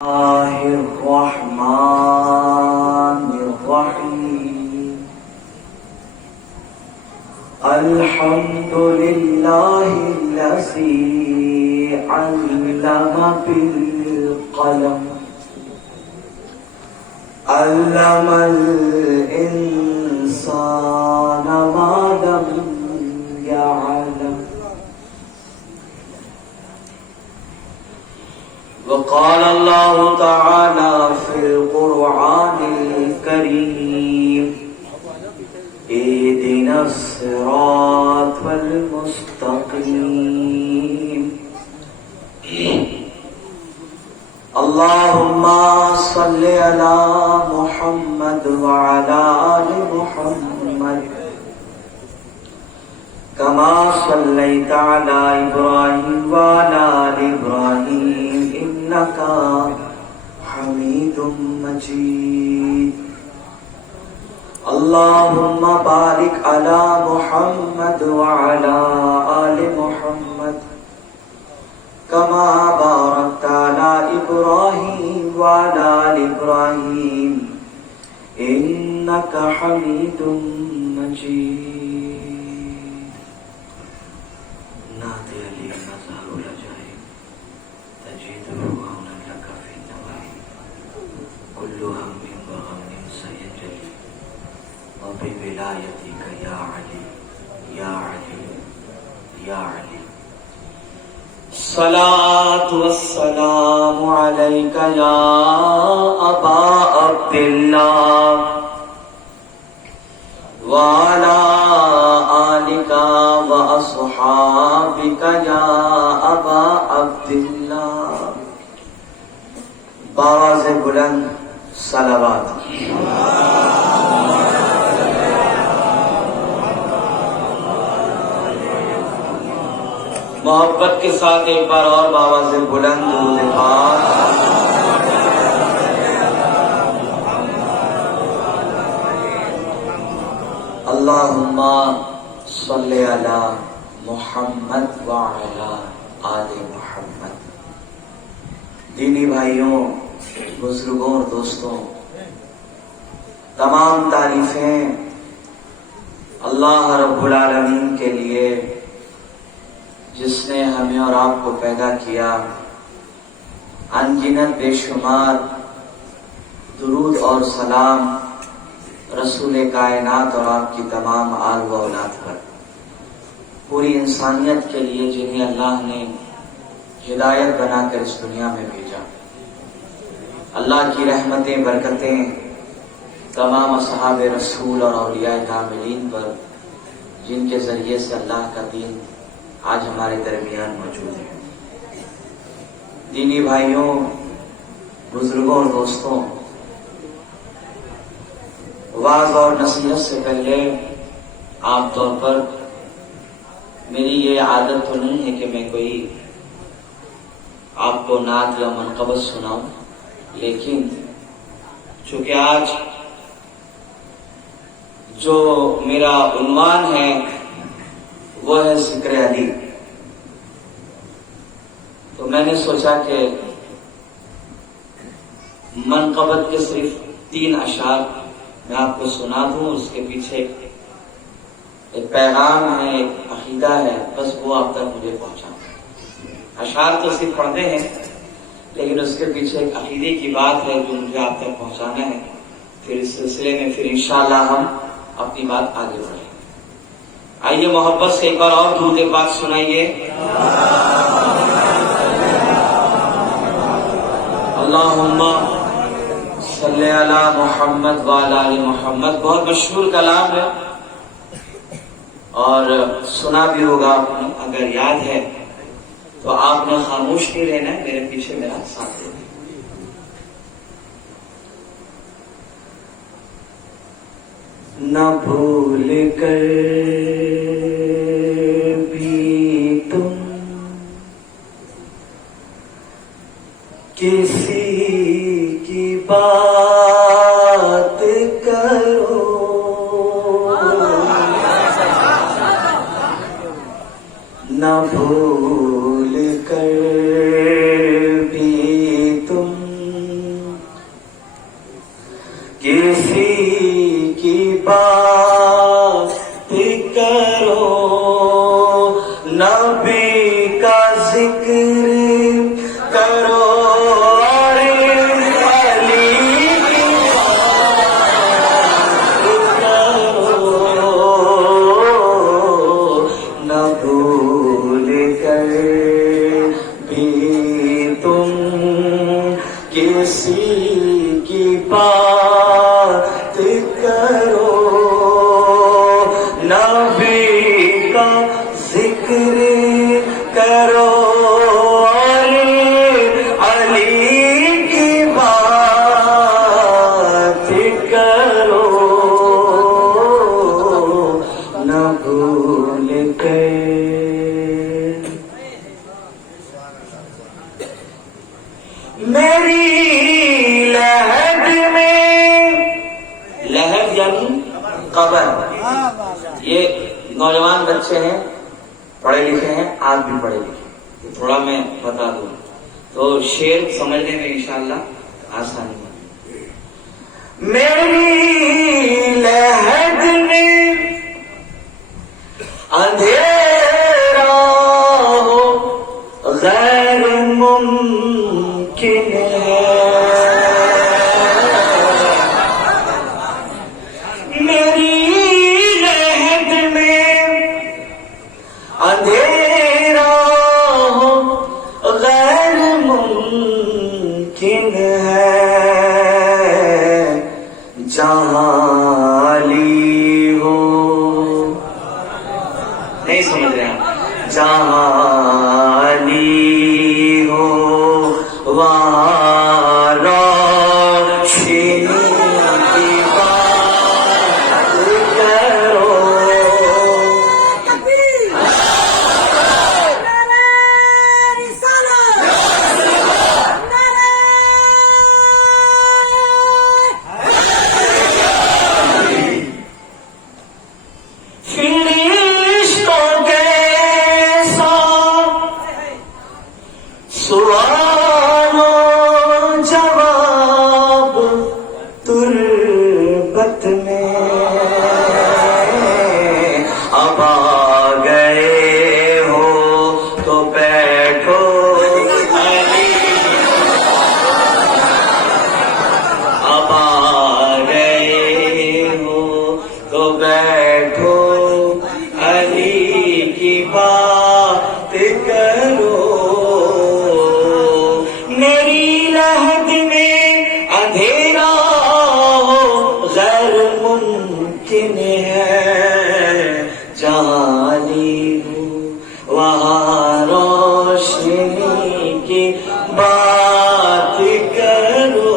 الله الرحمن الرحيم الحمد لله الذي علم بالقلم علم الإنسان ما لم يعلم وقال الله تعالى في القرآن الكريم اهدنا الصراط المستقيم اللهم صل على محمد وعلى آل محمد كما صليت على إبراهيم وعلى آل إبراهيم إنك حميد مجيد اللهم بارك على محمد وعلى آل محمد كما باركت على إبراهيم وعلى آل إبراهيم إنك حميد مجيد بولایتک یا علی یا علی یا علی الصلاة والسلام علیک یا ابا عبداللہ وعلی آلک واصحابک یا ابا عبداللہ. بآواز بلند صلوات. محبت کے ساتھ ایک بار اور بآواز بلند درود پاک. اللہم صلی علی محمد وعلی آل محمد. دینی بھائیوں، بزرگوں اور دوستوں، تمام تعریفیں اللہ رب العالمین کے لیے جس نے ہمیں اور آپ کو پیدا کیا. انگنت بے شمار درود اور سلام رسول کائنات اور آپ کی تمام آل و اولاد پر، پوری انسانیت کے لیے جنہیں اللہ نے ہدایت بنا کر اس دنیا میں بھیجا. اللہ کی رحمتیں برکتیں تمام اصحاب رسول اور اولیاء کاملین پر، جن کے ذریعے سے اللہ کا دین آج ہمارے درمیان موجود ہے. دینی بھائیوں، بزرگوں اور دوستوں، واعظ اور نصیحت سے پہلے عام طور پر میری یہ عادت تو نہیں ہے کہ میں کوئی آپ کو نعت یا منقبت سناؤں، لیکن چونکہ آج جو میرا عنوان ہے وہ ہے ذکر علی، تو میں نے سوچا کہ منقبت کے صرف 3 اشعار میں آپ کو سنا دوں. اس کے پیچھے ایک پیغام ہے، ایک عقیدہ ہے، بس وہ آپ تک مجھے پہنچا. اشعار تو صرف پڑھتے ہیں، لیکن اس کے پیچھے ایک عقیدے کی بات ہے جو مجھے آپ تک پہنچانا ہے. پھر اس سلسلے میں پھر انشاءاللہ ہم اپنی بات آگے بڑھیں. آئیے محبت سے ایک بار اور درود پاک سنائیے. اللہم صلی علی محمد وعلی آل محمد. بہت مشہور کلام ہے اور سنا بھی ہوگا آپ نے. اگر یاد ہے تو آپ نے خاموش نہیں رہنا ہے، میرے پیچھے میرا ساتھ دینا. نہ بھول کر بھی تم کسی کی بات کرو، نہ بھول کر بھی تم کسی کی بات کرو، نبی کا ذکر کرو، علی کی بات کرو، نہ بھول کے میری لہد میں، لہد یعنی قبر. یہ نوجوان بچے ہیں، پڑھے لکھے ہیں، آپ بھی پڑھے لکھے، تھوڑا میں بتا دوں تو شعر سمجھنے میں انشاءاللہ آسانی ہے. میری لہد میں اندھیرا ہو غیر ممکن ہے، میری لہد میں اندھیرا ہو غیر ممکن ہے، جہاں علی ہو، نہیں سمجھ رہے ہیں، جہاں علی ہو وہاں روشنی کی بات کرو. فرشتوں کے ساتھ سوال و جواب تربت میں، اب آ گئے ہو تو بیٹھو علی، اب آ گئے ہو تو بیٹھو علی کی بات کرو. میری لہد میں اندھیرا ہو غیر ممکن ہے، جہاں علی ہو وہاں روشنی کی بات کرو.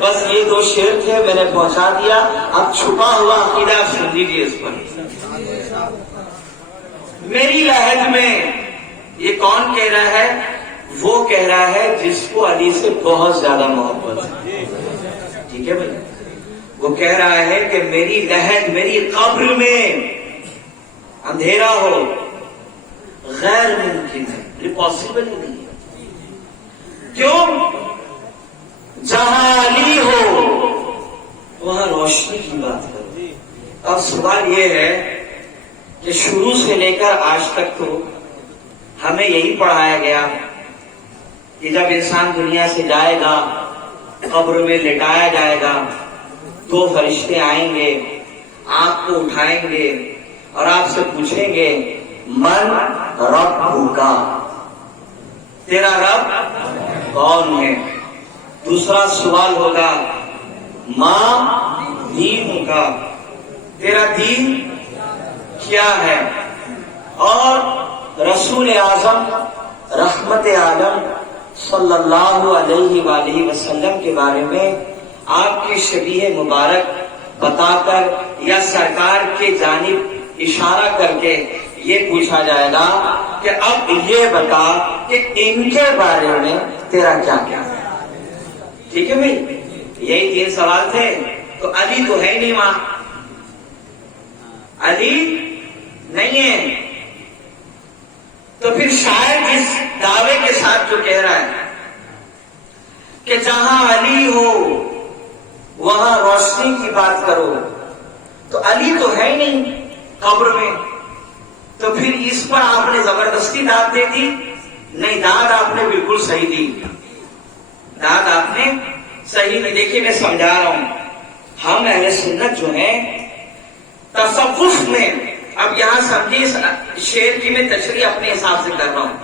بس یہ دو شعر تھے، میں نے پہنچا دیا. اب چھپا ہوا عقیدہ آپ سن لیجیے اس پر. میری لہد میں، یہ کون کہہ رہا ہے؟ وہ کہہ رہا ہے جس کو علی سے بہت زیادہ محبت ہے. ٹھیک ہے بھائی، وہ کہہ رہا ہے کہ میری لہد، میری قبر میں اندھیرا ہو غیر ممکن ہے، یہ پاسبل ہی نہیں ہے. کیوں؟ جہاں علی ہو وہاں روشنی کی بات کرو. اب سوال یہ ہے کہ شروع سے لے کر آج تک تو ہمیں یہی پڑھایا گیا کہ جب انسان دنیا سے جائے گا، قبر میں لٹایا جائے گا، دو فرشتے آئیں گے، آپ کو اٹھائیں گے اور آپ سے پوچھیں گے من ربک، تیرا رب کون ہے. دوسرا سوال ہوگا ماں دین کا، تیرا دین کیا ہے. اور رسول اعظم رحمت عالم صلی اللہ علیہ وآلہ وسلم کے بارے میں آپ کی شبیہ مبارک بتا کر یا سرکار کے جانب اشارہ کر کے یہ پوچھا جائے گا کہ اب یہ بتا کہ ان کے بارے میں تیرا کیا کیا ہے. ٹھیک ہے بھائی، یہی 3 سوال تھے. تو علی تو ہے نہیں ماں، علی نہیں ہے، تو پھر شاید اس دعوے کے ساتھ جو کہہ رہا ہے کہ جہاں علی ہو وہاں روشنی کی بات کرو، تو علی تو ہے ہی نہیں قبر میں، تو پھر اس پر آپ نے زبردستی داد دے دی؟ نہیں، داد آپ نے بالکل صحیح دی، داد آپ نے صحیح نہیں. دیکھیے میں سمجھا رہا ہوں، ہم اہل سنت جو ہیں تصوف میں، اب یہاں سمجھیے شعر کی میں تشریح اپنے حساب سے کر رہا ہوں.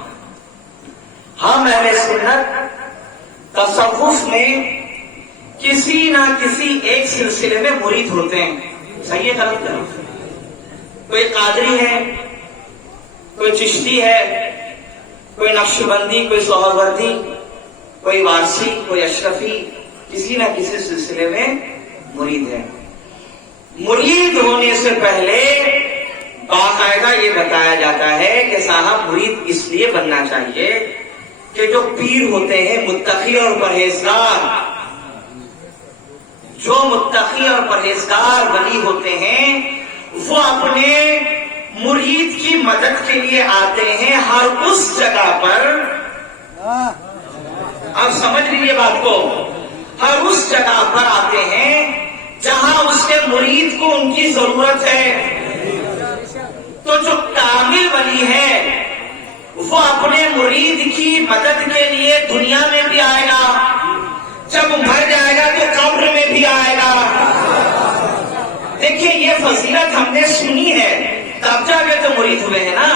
ہم اہل سنت تصوف میں کسی نہ کسی ایک سلسلے میں مرید ہوتے ہیں. صحیح ہے غلط ہے؟ کوئی قادری ہے، کوئی چشتی ہے، کوئی نقش بندی، کوئی سہروردی، کوئی وارسی، کوئی اشرفی، کسی نہ کسی سلسلے میں مرید ہے. مرید ہونے سے پہلے باقاعدہ یہ بتایا جاتا ہے کہ صاحب مرید اس لیے بننا چاہیے کہ جو پیر ہوتے ہیں متقی اور پرہیزگار، جو متقی اور پرہیزگار ولی ہوتے ہیں وہ اپنے مرید کی مدد کے لیے آتے ہیں ہر اس جگہ پر. آپ سمجھ لیجیے بات کو، ہر اس جگہ پر آتے ہیں جہاں اس کے مرید کو ان کی ضرورت ہے. تو جو کامل ولی ہے وہ اپنے مرید کی مدد کے لیے دنیا میں بھی آئے گا، جب مر جائے گا تو قبر میں بھی آئے گا. دیکھیے یہ فضیلت ہم نے سنی ہے تب جا کے تو مرید ہوئے ہیں نا.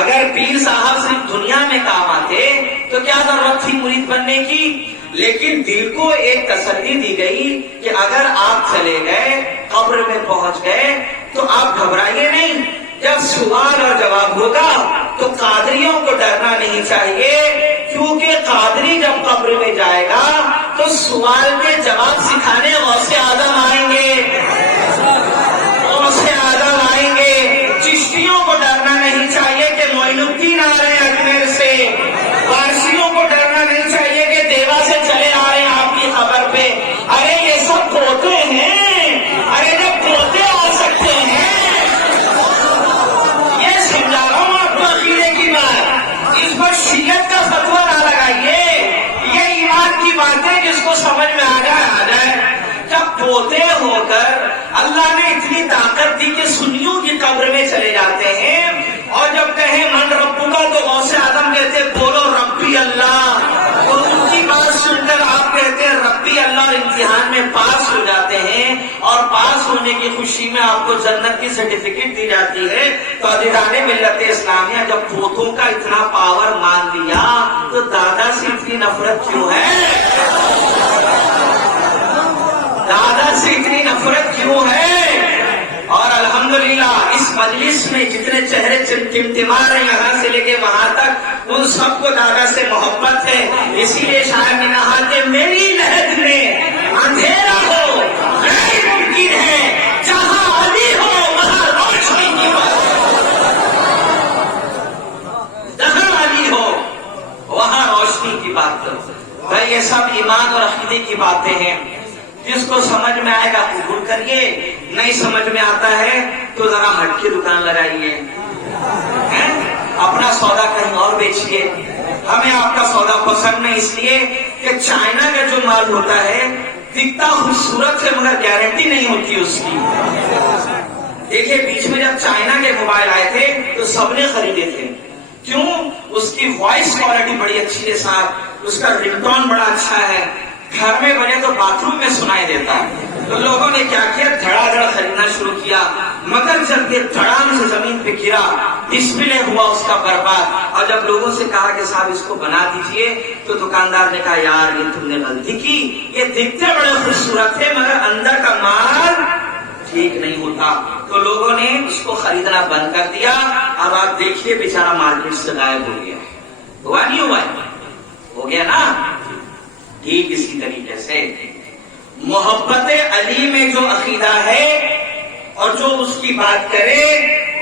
اگر پیر صاحب صرف دنیا میں کام آتے تو کیا ضرورت تھی مرید بننے کی. لیکن دل کو ایک تسلی دی گئی کہ اگر آپ چلے گئے، قبر میں پہنچ گئے تو آپ گھبرائیے نہیں. جب سوال اور جواب ہوگا تو قادریوں کو ڈرنا نہیں چاہیے، کیونکہ قادری جب قبر میں جائے گا تو سوال کے جواب سکھانے غوث اعظم آئیں گے، غوث اعظم آئیں گے. چشتیوں کو ڈرنا نہیں چاہیے کہ معین الدین آ رہے ہیں اجمیر سے، وارسیوں کو ڈرنا نہیں چاہیے کہ دیوا سے چلے آ رہے ہیں آپ کی خبر پہ. ارے یہ سب پوتے ہیں، ارے جب پوتے آ سکتے ہیں، یہ سمجھا رہا ہوں آپ کو عقیدے کی بات. اس پر شیعت کا فتویٰ نہ لگائیے، یہ ایمان کی باتیں جس کو سمجھ میں آ جائے. جب پوتے ہو کر اللہ نے اتنی طاقت دی کہ سنیوں کی قبر میں چلے جاتے ہیں، اور جب کہیں من ربو کا تو غوث اعظم کہتے بولو ربی اللہ، اور ان کی بات سن کر آپ کہتے ہیں ربی اللہ، اور امتحان میں پاس ہو جاتے ہیں، اور پاس ہونے کی خوشی میں آپ کو جنت کی سرٹیفکیٹ دی جاتی ہے. تو عزیزان ملت اسلامیہ جب پوتوں کا اتنا پاور مان لیا تو دادا سے اتنی نفرت کیوں ہے؟ دادا سے اتنی نفرت کیوں ہے؟ اور الحمدللہ اس مجلس میں جتنے چہرے ٹمٹما رہے ہیں یہاں سے لے کے وہاں تک، ان سب کو دادا سے محبت ہے. اسی لیے شاعر نے کہا کہ میری لہد میں اندھیرا ہو غیر ممکن ہے، جہاں علی ہو وہاں روشنی کی بات، جہاں علی ہو وہاں روشنی کی بات کرو. بھائی یہ سب ایمان اور عقیدے کی باتیں ہیں، جس کو سمجھ میں آئے گا قبول کریے، نہیں سمجھ میں آتا ہے تو ذرا ہٹ کے دکان لگائیے، اپنا سودا کہیں اور بیچیے. ہمیں آپ کا سودا پسند نہیں، اس لیے کہ چائنا کا جو مال ہوتا ہے دکھتا خوبصورت ہے مگر گارنٹی نہیں ہوتی اس کی. دیکھیے بیچ میں جب چائنا کے موبائل آئے تھے تو سب نے خریدے تھے. کیوں؟ اس کی وائس کوالٹی بڑی اچھی ہے صاحب، اس کا رنگ ٹون بڑا اچھا ہے، گھر میں بنے تو باتھ روم میں سنائی دیتا ہے. تو لوگوں نے کیا کیا، دھڑا دھڑ خریدنا شروع کیا. مگر جب یہ دھڑام سے زمین پہ گرا، ڈسپلے ہوا اس کا برباد. اور جب لوگوں سے کہا کہ صاحب اس کو بنا دیجئے تو دکاندار نے کہا یار یہ تم نے غلطی کی، یہ دکھتے بڑے خوبصورت تھے مگر اندر کا مال ٹھیک نہیں ہوتا. تو لوگوں نے اس کو خریدنا بند کر دیا. اب آپ دیکھیے بیچارہ مارکیٹ سے غائب ہو گیا. ہوا نہیں ہوا؟ ہو گیا نا. ٹھیک اسی طریقے سے محبت علی میں جو عقیدہ ہے اور جو اس کی بات کرے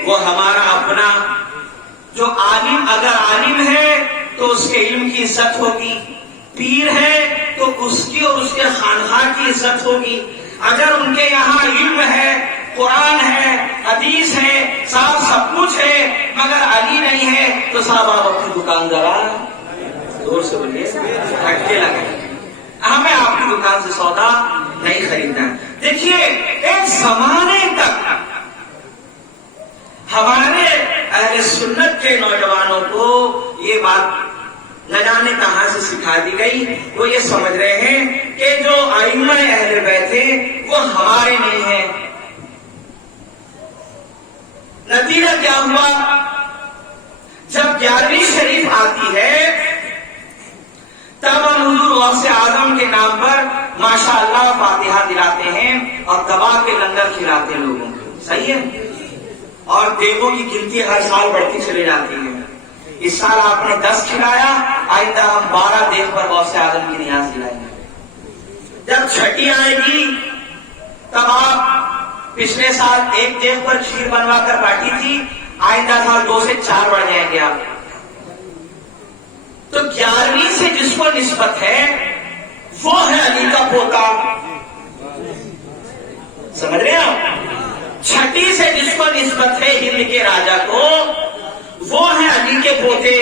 وہ ہمارا اپنا. جو عالم اگر عالم ہے تو اس کے علم کی عزت ہوگی، پیر ہے تو اس کی اور اس کے خانقاہ کی عزت ہوگی. اگر ان کے یہاں علم ہے، قرآن ہے، حدیث ہے، صاحب سب کچھ ہے مگر علی نہیں ہے تو صاحب آپ اپنی دکان ذرا زور سے بولیے ہٹ کے لگے، ہمیں آپ کی دکان سے سودا نہیں خریدنا. دیکھیے ایک زمانے تک ہمارے اہل سنت کے نوجوانوں کو یہ بات نہ جانے کہاں سے سکھا دی گئی. وہ یہ سمجھ رہے ہیں کہ جو ائمہ اہل بیت ہیں وہ ہمارے نہیں ہیں. نتیجہ کیا ہوا؟ جب 11ویں شریف آتی ہے غوث اعظم کے نام پر ماشاءاللہ فاتحہ دلاتے ہیں اور دبا کے لنگر کھلاتے ہیں لوگوں کو، صحیح ہے؟ اور دیگوں کی گنتی ہر سال بڑھتی چلی جاتی ہے. اس سال آپ نے 10 کھلایا، آئندہ ہم 12 دیگ پر غوث اعظم کی نیاز دلائیں گے. جب چھٹی آئے گی تب آپ پچھلے سال 1 دیگ پر کھیر بنوا کر بانٹی تھی، آئندہ سال 2 سے 4 بڑھ جائیں گے آپ. تو 11ویں سے جس کو نسبت ہے وہ ہے علی کا پوتا، سمجھ رہے ہیں آپ؟ 6 سے جس کو نسبت ہے ہند کے راجا کو، وہ ہے علی کے پوتے.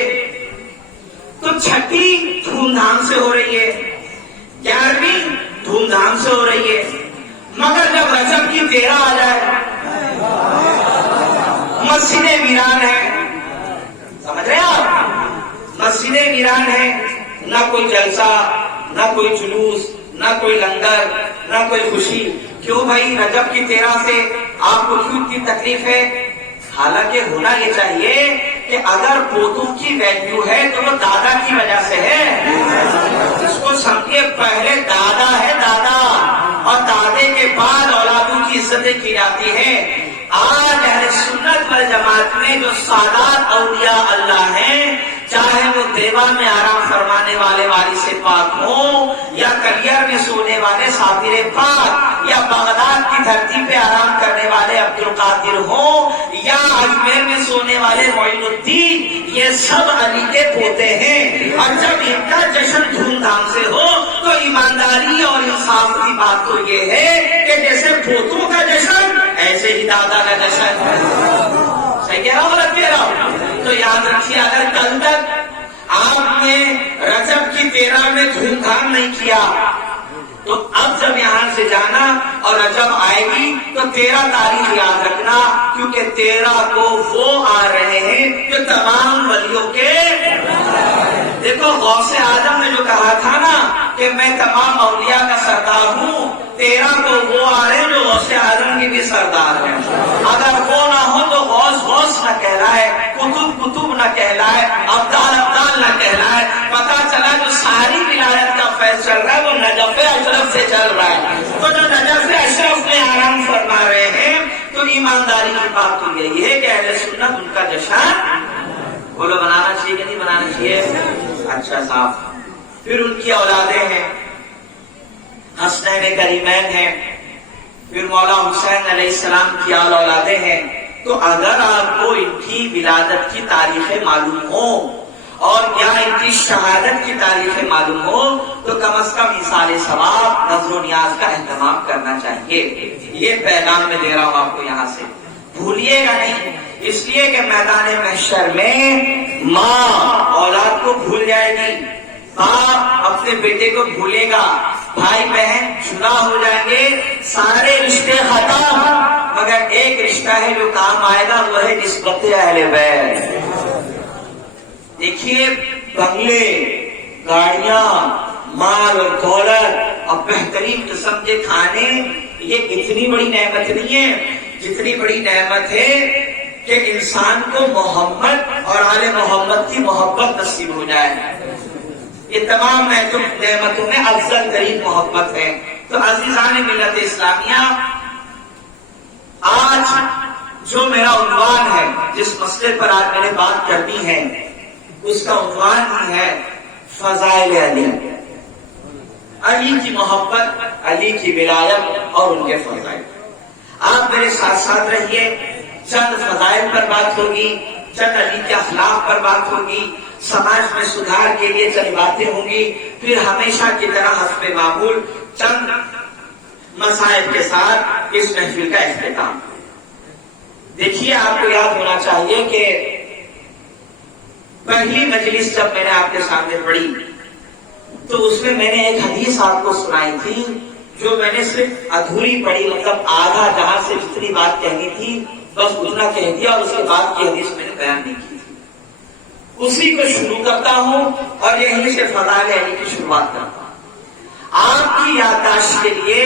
تو 6 دھوم دھام سے ہو رہی ہے، 11ویں دھوم دھام سے ہو رہی ہے. مگر جب رجب کی 13 آ جائے مسجدیں ویران ہیں، سمجھ رہے ہیں آپ؟ مسجدیں ویران ہیں، نہ کوئی جلسہ، نہ کوئی جلوس، نہ کوئی لنگر، نہ کوئی خوشی. کیوں بھائی رجب کی 13 سے آپ کو کیوں اتنی تکلیف ہے؟ حالانکہ ہونا یہ چاہیے کہ اگر پوتوں کی ویلیو ہے تو وہ دادا کی وجہ سے ہے. اس کو سمجھیے پہلے دادا ہے، دادا، اور دادے کے بعد اولادوں کی عزتیں کی جاتی ہیں. آج اہل سنت والجماعت میں جو سادات اولیاء اللہ ہیں، چاہے وہ دیوا میں آرام فرمانے والے وارث پاک ہوں، یا کلیئر میں سونے والے صابر پاک، یا بغداد کی دھرتی پہ آرام کرنے والے عبد القادر ہوں، یا اجمیر میں سونے والے معین الدین، یہ سب علی کے پوتے ہیں. اور جب ان کا جشن دھوم دھام سے ہو تو ایمانداری اور انصاف کی بات تو یہ ہے کہ جیسے پوتوں کا جشن ایسے ہی دادا کا جشن. صحیح کہہ رہا ہوں غلط کہہ رہا ہوں؟ تو یاد رکھیے، اگر کل تک آپ نے رجب کی 13 میں دھوم دھام نہیں کیا تو اب جب یہاں سے جانا اور رجب آئے گی تو 13 تاریخ یاد رکھنا، کیونکہ 13 کو وہ آ رہے ہیں جو تمام ولیوں کے. دیکھو غوث اعظم نے جو کہا تھا نا کہ میں تمام اولیاء کا سردار ہوں، 13 کو وہ آ رہے ہیں جو غوث اعظم کی بھی سردار ہیں. اگر وہ نہ ہو تو غوث غوث نہ کہلائے، کتب کتب نہ کہلائے، ابدال ابدال نہ کہلائے. پتا چلا جو ساری ولایت کا فیض چل رہا ہے وہ نجف اشرف سے چل رہا ہے. تو جو نجف اشرف میں آرام فرما رہے ہیں، تو ایمانداری کی بات تو یہی ہے کہ اہل سنت ان کا جشن بولو بنانا چاہیے کہ نہیں بنانا چاہیے؟ اچھا صاحب. پھر ان کی اولادیں ہیں، حسنین کریمین ہیں، پھر مولا حسین علیہ السلام کی اولادیں ہیں. تو اگر آپ کو ان کی ولادت کی تاریخیں معلوم ہو اور یا ان کی شہادت کی تاریخیں معلوم ہو تو کم از کم ایصال ثواب، نذر و نیاز کا اہتمام کرنا چاہیے. یہ پیغام میں دے رہا ہوں آپ کو یہاں سے، بھولیے گا نہیں. اس لیے کہ میدان محشر میں ماں اولاد کو بھول جائے گی، باپ اپنے بیٹے کو بھولے گا، بھائی بہن جدا ہو جائیں گے، سارے رشتے ختم، مگر ایک رشتہ ہے جو کام آئے گا، وہ ہے نسبت اہل بیت. دیکھیے بنگلے، گاڑیاں، مال اور دولت اور بہترین قسم کے کھانے، یہ اتنی بڑی نعمت نہیں ہے جتنی بڑی نعمت ہے کہ انسان کو محمد اور آل محمد کی محبت نصیب ہو جائے. یہ تمام نعمتوں میں افضل ترین محبت ہے. تو عزیزان ملت اسلامیہ، آج جو میرا عنوان ہے، جس مسئلے پر آج میں نے بات کرنی ہے، اس کا عنوان ہی ہے فضائل علی. علی کی محبت، علی کی ولایت اور ان کے فضائل. آپ میرے ساتھ ساتھ رہیے. چند فضائل پر بات ہوگی، چند علی کے اخلاق پر بات ہوگی، سماج میں سدھار کے لیے چند باتیں ہوں گی، پھر ہمیشہ کی طرح حسب معمول چند مسائل کے ساتھ اس محفل کا اختتام. دیکھیے آپ کو یاد ہونا چاہیے کہ پہلی مجلس جب میں نے آپ کے سامنے پڑھی تو اس میں نے ایک حدیث آپ کو سنائی تھی جو میں نے صرف ادھوری پڑھی، مطلب آدھا جہاں سے جتنی بات کہنی تھی بس اتنا کہہ دیا، اور اس کے بعد کی حدیث میں نے بیان نہیں کی تھی. اسی کو شروع کرتا ہوں اور یہیں سے فضائل علی کی شروعات کرتا ہوں. آپ کی یادداشت کے لیے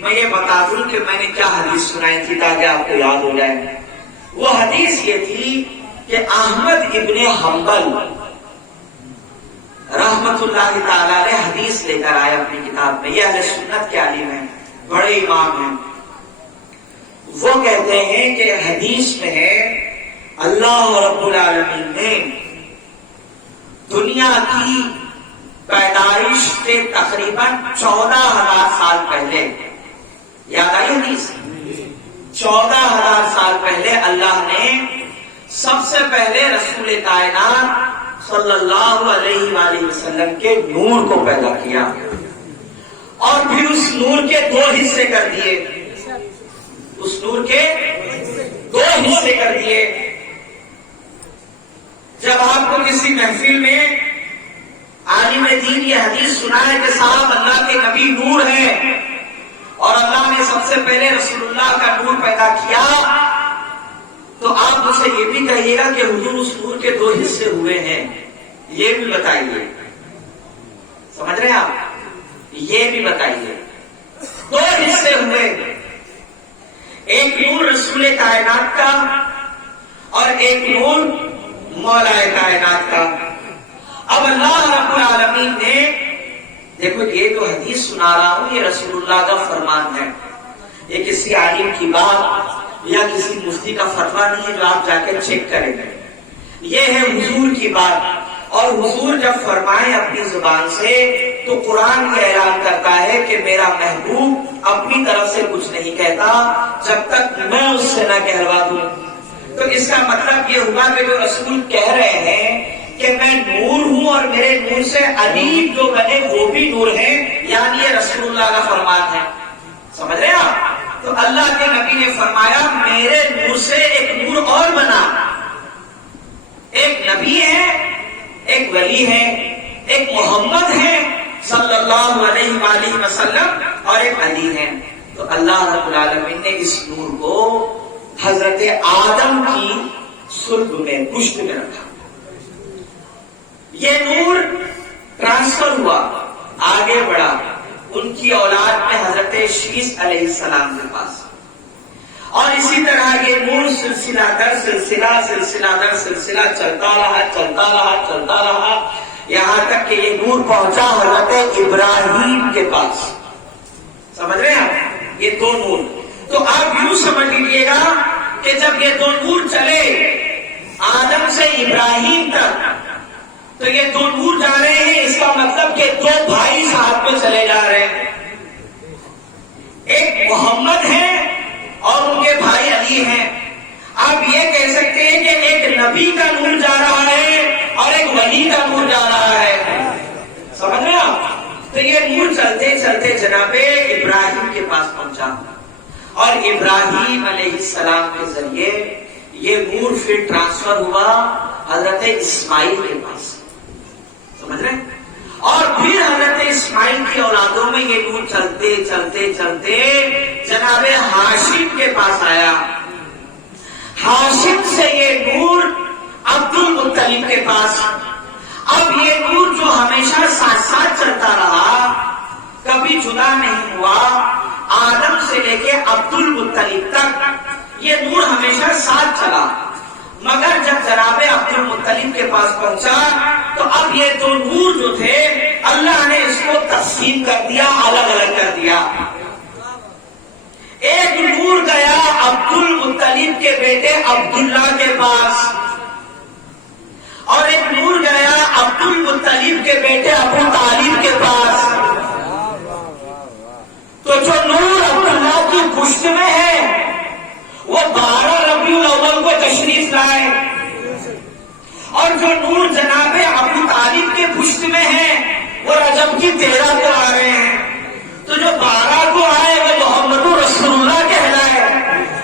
میں یہ بتا دوں کہ میں نے کیا حدیث سنائی تھی تاکہ آپ کو یاد ہو جائے. وہ حدیث یہ تھی کہ احمد ابن حنبل رحمت اللہ تعالی علیہ حدیث لے کر آئے اپنی کتاب میں. یہ اہل سنت کے عالم ہیں, بڑے امام ہیں. وہ کہتے ہیں کہ حدیث میں ہے اللہ رب العالمین نے دنیا کی پیدائش کے تقریباً 14,000 سال پہلے, یاد آئی حدیث, 14,000 سال پہلے اللہ نے سب سے پہلے رسول کائنات صلی اللہ علیہ وآلہ وسلم کے نور کو پیدا کیا, اور پھر اس نور کے 2 حصے کر دیے. اس نور کے 2 حصے کر دیے. جب آپ کو کسی محفل میں عالم دین یہ حدیث سنائے کہ صاحب اللہ کے نبی نور ہے اور اللہ نے سب سے پہلے رسول اللہ کا نور پیدا کیا, تو آپ اسے یہ بھی کہیے گا کہ حضور اس نور کے 2 حصے ہوئے ہیں, یہ بھی بتائیے. سمجھ رہے ہیں آپ, یہ بھی بتائیے. 2 حصے ہوئے, ایک نور رسول کائنات کا اور ایک نور مولا کائنات کا. اب اللہ رب العالمین نے, دیکھو یہ جو حدیث سنا رہا ہوں یہ رسول اللہ کا فرمان ہے, یہ کسی عالم کی بات یا کسی مفتی کا فتویٰ نہیں ہے جو آپ جا کے چیک کریں گے. یہ ہے حضور کی بات, اور حضور جب فرمائے اپنی زبان سے تو قرآن یہ اعلان کرتا ہے کہ میرا محبوب اپنی طرف سے کچھ نہیں کہتا جب تک میں اس سے نہ کہلوا دوں. تو اس کا مطلب یہ ہوا کہ جو رسول کہہ رہے ہیں کہ میں نور ہوں اور میرے نور سے ادیب جو بنے وہ بھی نور ہیں, یعنی یہ رسول اللہ کا فرمان ہے. سمجھ رہے ہیں آپ؟ تو اللہ کے نبی نے فرمایا میرے نور سے ایک نور اور بنا, ایک نبی ہے, ایک ولی ہے, ایک محمد ہے صلی اللہ علیہ وآلہ وسلم, اور ایک علی ہے. تو اللہ رب العالمین نے اس نور کو حضرت آدم کی صلب میں, پشت میں رکھا. یہ نور ٹرانسفر ہوا, آگے بڑھا ان کی اولاد میں حضرت شیس علیہ السلام کے پاس, اور اسی طرح یہ نور سلسلہ در سلسلہ, سلسلہ در سلسلہ چلتا رہا, چلتا رہا, چلتا رہا, یہاں تک کہ یہ نور پہنچا حضرت ابراہیم کے پاس. سمجھ رہے ہیں آپ, یہ 2 نور. تو آپ یوں سمجھ لیجیے گا کہ جب یہ 2 نور چلے آدم سے ابراہیم تک, تو یہ 2 نور جا رہے ہیں, اس کا مطلب کہ 2 بھائی ساتھ میں چلے جا رہے ہیں. ایک محمد ہے اور ان کے بھائی علی ہیں. آپ یہ کہہ سکتے ہیں کہ ایک نبی کا نور جا رہا ہے اور ایک ولی کا نور جا رہا ہے. سمجھ رہے آپ؟ تو یہ نور چلتے چلتے جناب ابراہیم کے پاس پہنچا, اور ابراہیم علیہ السلام کے ذریعے یہ نور پھر ٹرانسفر ہوا حضرت اسماعیل کے پاس. سمجھ رہے؟ اور پھر حضرت اسماعیل کی اولادوں میں یہ نور چلتے چلتے چلتے جناب ہاشم کے پاس آیا. ہاشم سے یہ نور عبد المطلب کے پاس. اب یہ نور جو ہمیشہ ساتھ ساتھ چلتا رہا, کبھی جدا نہیں ہوا, آدم سے لے کے عبد المطلب تک یہ نور ہمیشہ ساتھ چلا. مگر جب جناب عبد المطلب کے پاس پہنچا تو اب یہ 2 نور جو تھے اللہ نے اس کو تقسیم کر دیا, الگ الگ کر دیا. ایک نور گیا عبد المطلب کے بیٹے عبداللہ کے پاس, اور ایک نور گیا عبد المطلب کے بیٹے ابو طالب کے پاس. تو جو نور عبداللہ کی پشت میں ہے وہ 12 ربیع الاول کو تشریف لائے, اور جو نور جناب ابو طالب کے پشت میں ہے وہ رجب کی 13 کو آ رہے ہیں. تو جو 12 کو آئے وہ محمد رسول اللہ کہلائے,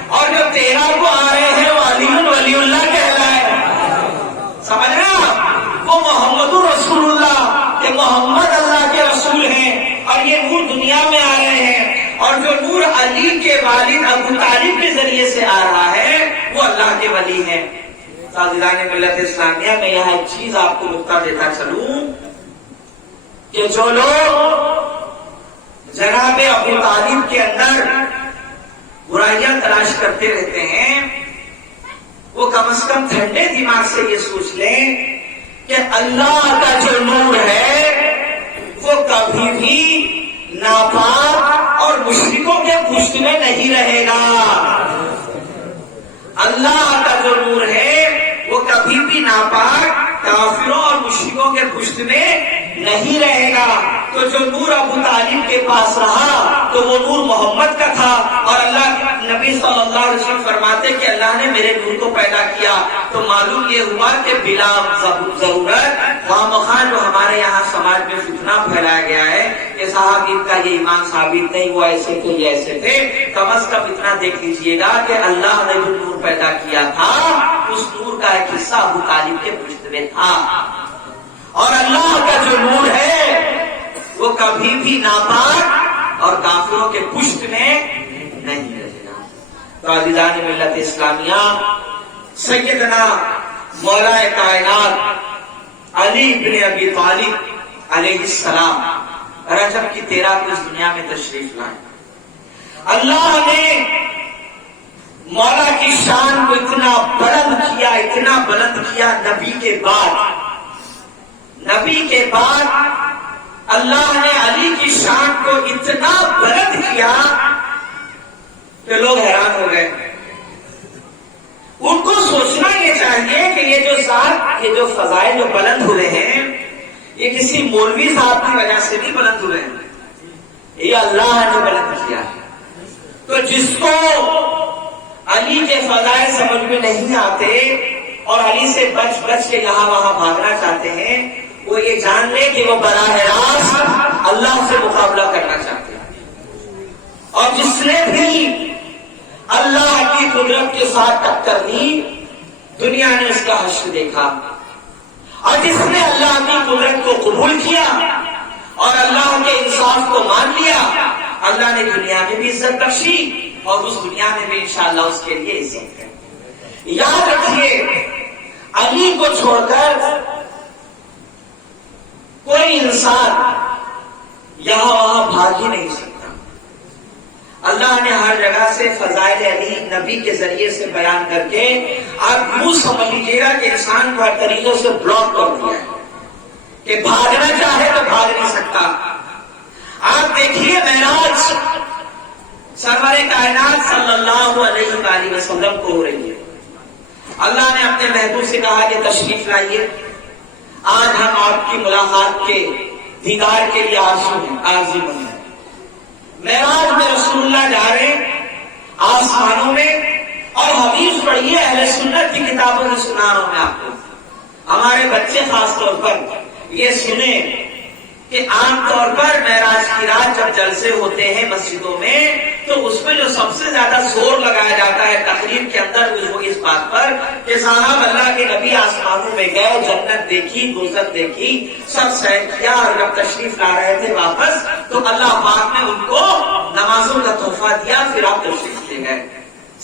اور جو 13 کو آ رہے ہیں وہ علی ولی اللہ کہلائے. سمجھ رہے ہیں آپ؟ وہ محمد رسول اللہ, کہ محمد اللہ کے رسول ہیں, اور یہ نور دنیا میں آ رہے ہیں. اور جو نور علی کے والد ابو طالب کے ذریعے سے آ رہا ہے وہ اللہ کے ولی ہیں. سازدان ملت اسلامیہ میں یہاں ایک چیز آپ کو نقطہ دیتا چلوں کہ جو لوگ جناب ابو طالب کے اندر برائیاں تلاش کرتے رہتے ہیں وہ کم از کم ٹھنڈے دماغ سے یہ سوچ لیں کہ اللہ کا جو نور ہے وہ کبھی بھی ناپاک اور مشرکوں کے پشت میں نہیں رہے گا. اللہ کا جو نور ہے وہ کبھی بھی ناپاک کافروں اور مشرکوں کے پشت میں نہیں رہے گا. تو جو نور ابو طالب کے پاس رہا تو وہ نور محمد کا تھا، اور اللہ کے نبی صلی اللہ علیہ وسلم فرماتے کہ اللہ نے میرے نور کو پیدا کیا. تو معلوم یہ ہوا کہ بلا ضرورت خواہ جو ہمارے یہاں سماج میں فتنہ پھیلایا گیا ہے کہ صاحب ان کا یہ ایمان ثابت نہیں، وہ ایسے تھے یہ ایسے تھے، کم از کم اتنا دیکھ لیجیے گا کہ اللہ نے جو نور پیدا کیا تھا اس نور کا ایک حصہ ابو طالب کے پشت میں تھا. اور اللہ کا جو نور ہے وہ کبھی بھی ناپاک اور کافروں کے پشت میں نہیں رہے گا. تو عزیزان ملت اسلامیہ، سیدنا مولا کائنات علی بن ابی طالب علیہ السلام رجب کی 13 کو اس دنیا میں تشریف لائے. اللہ نے مولا کی شان کو اتنا بلند کیا، اتنا بلند کیا. نبی کے بعد اللہ نے علی کی شان کو اتنا بلند کیا کہ لوگ حیران ہو گئے. ان کو سوچنا یہ چاہیے کہ یہ جو فضائل جو بلند ہوئے ہیں یہ کسی مولوی صاحب کی وجہ سے نہیں بلند ہوئے ہیں، یہ اللہ نے بلند کیا. تو جس کو علی کے فضائل سمجھ میں نہیں آتے اور علی سے بچ کے یہاں وہاں بھاگنا چاہتے ہیں، وہ یہ جان لے کہ وہ براہ راست اللہ سے مقابلہ کرنا چاہتے ہیں. اور جس نے بھی اللہ کی قدرت کے ساتھ ٹکر دی، دنیا نے اس کا حشر دیکھا. اور جس نے اللہ کی قدرت کو قبول کیا اور اللہ کے انصاف کو مان لیا، اللہ نے دنیا میں بھی عزت بخشی اور اس دنیا میں بھی انشاءاللہ اس کے لیے عزت ہے. یاد رکھیے، علی کو چھوڑ کر کوئی انسان یہاں وہاں بھاگ ہی نہیں سکتا. اللہ نے ہر جگہ سے فضائل علی نبی کے ذریعے سے بیان کر کے آپ یوں سمجھ لیجیے گا کہ انسان کو ہر طریقے سے بلاک کر دیا ہے کہ بھاگنا چاہے تو بھاگ نہیں سکتا. آپ دیکھیے معراج سرور کائنات صلی اللہ علیہ وآلہ وسلم کو ہو رہی ہے. اللہ نے اپنے محبوب سے کہا کہ تشریف لائیے، آج ہم آپ کی ملاقات کے دیدار کے لیے عازم ہیں. معراج میں رسول اللہ جا رہے آسمانوں میں، اور حدیث پڑھیے اہل سنت کی کتابوں میں سنا رہا ہوں میں آپ کو. ہمارے بچے خاص طور پر یہ سنیں کہ عام طور پر معراج کی رات جب جلسے ہوتے ہیں مسجدوں میں تو اس میں جو سب سے زیادہ زور لگایا جاتا ہے تقریر کے اندر وہ اس بات پر کہ صاحب اللہ کے نبی آسمانوں میں گئے، جنت دیکھی، دوزخ دیکھی، سب سیر کیا، اور جب تشریف لا رہے تھے واپس تو اللہ پاک نے ان کو نمازوں کا تحفہ دیا، پھر آپ تشریف لے گئے.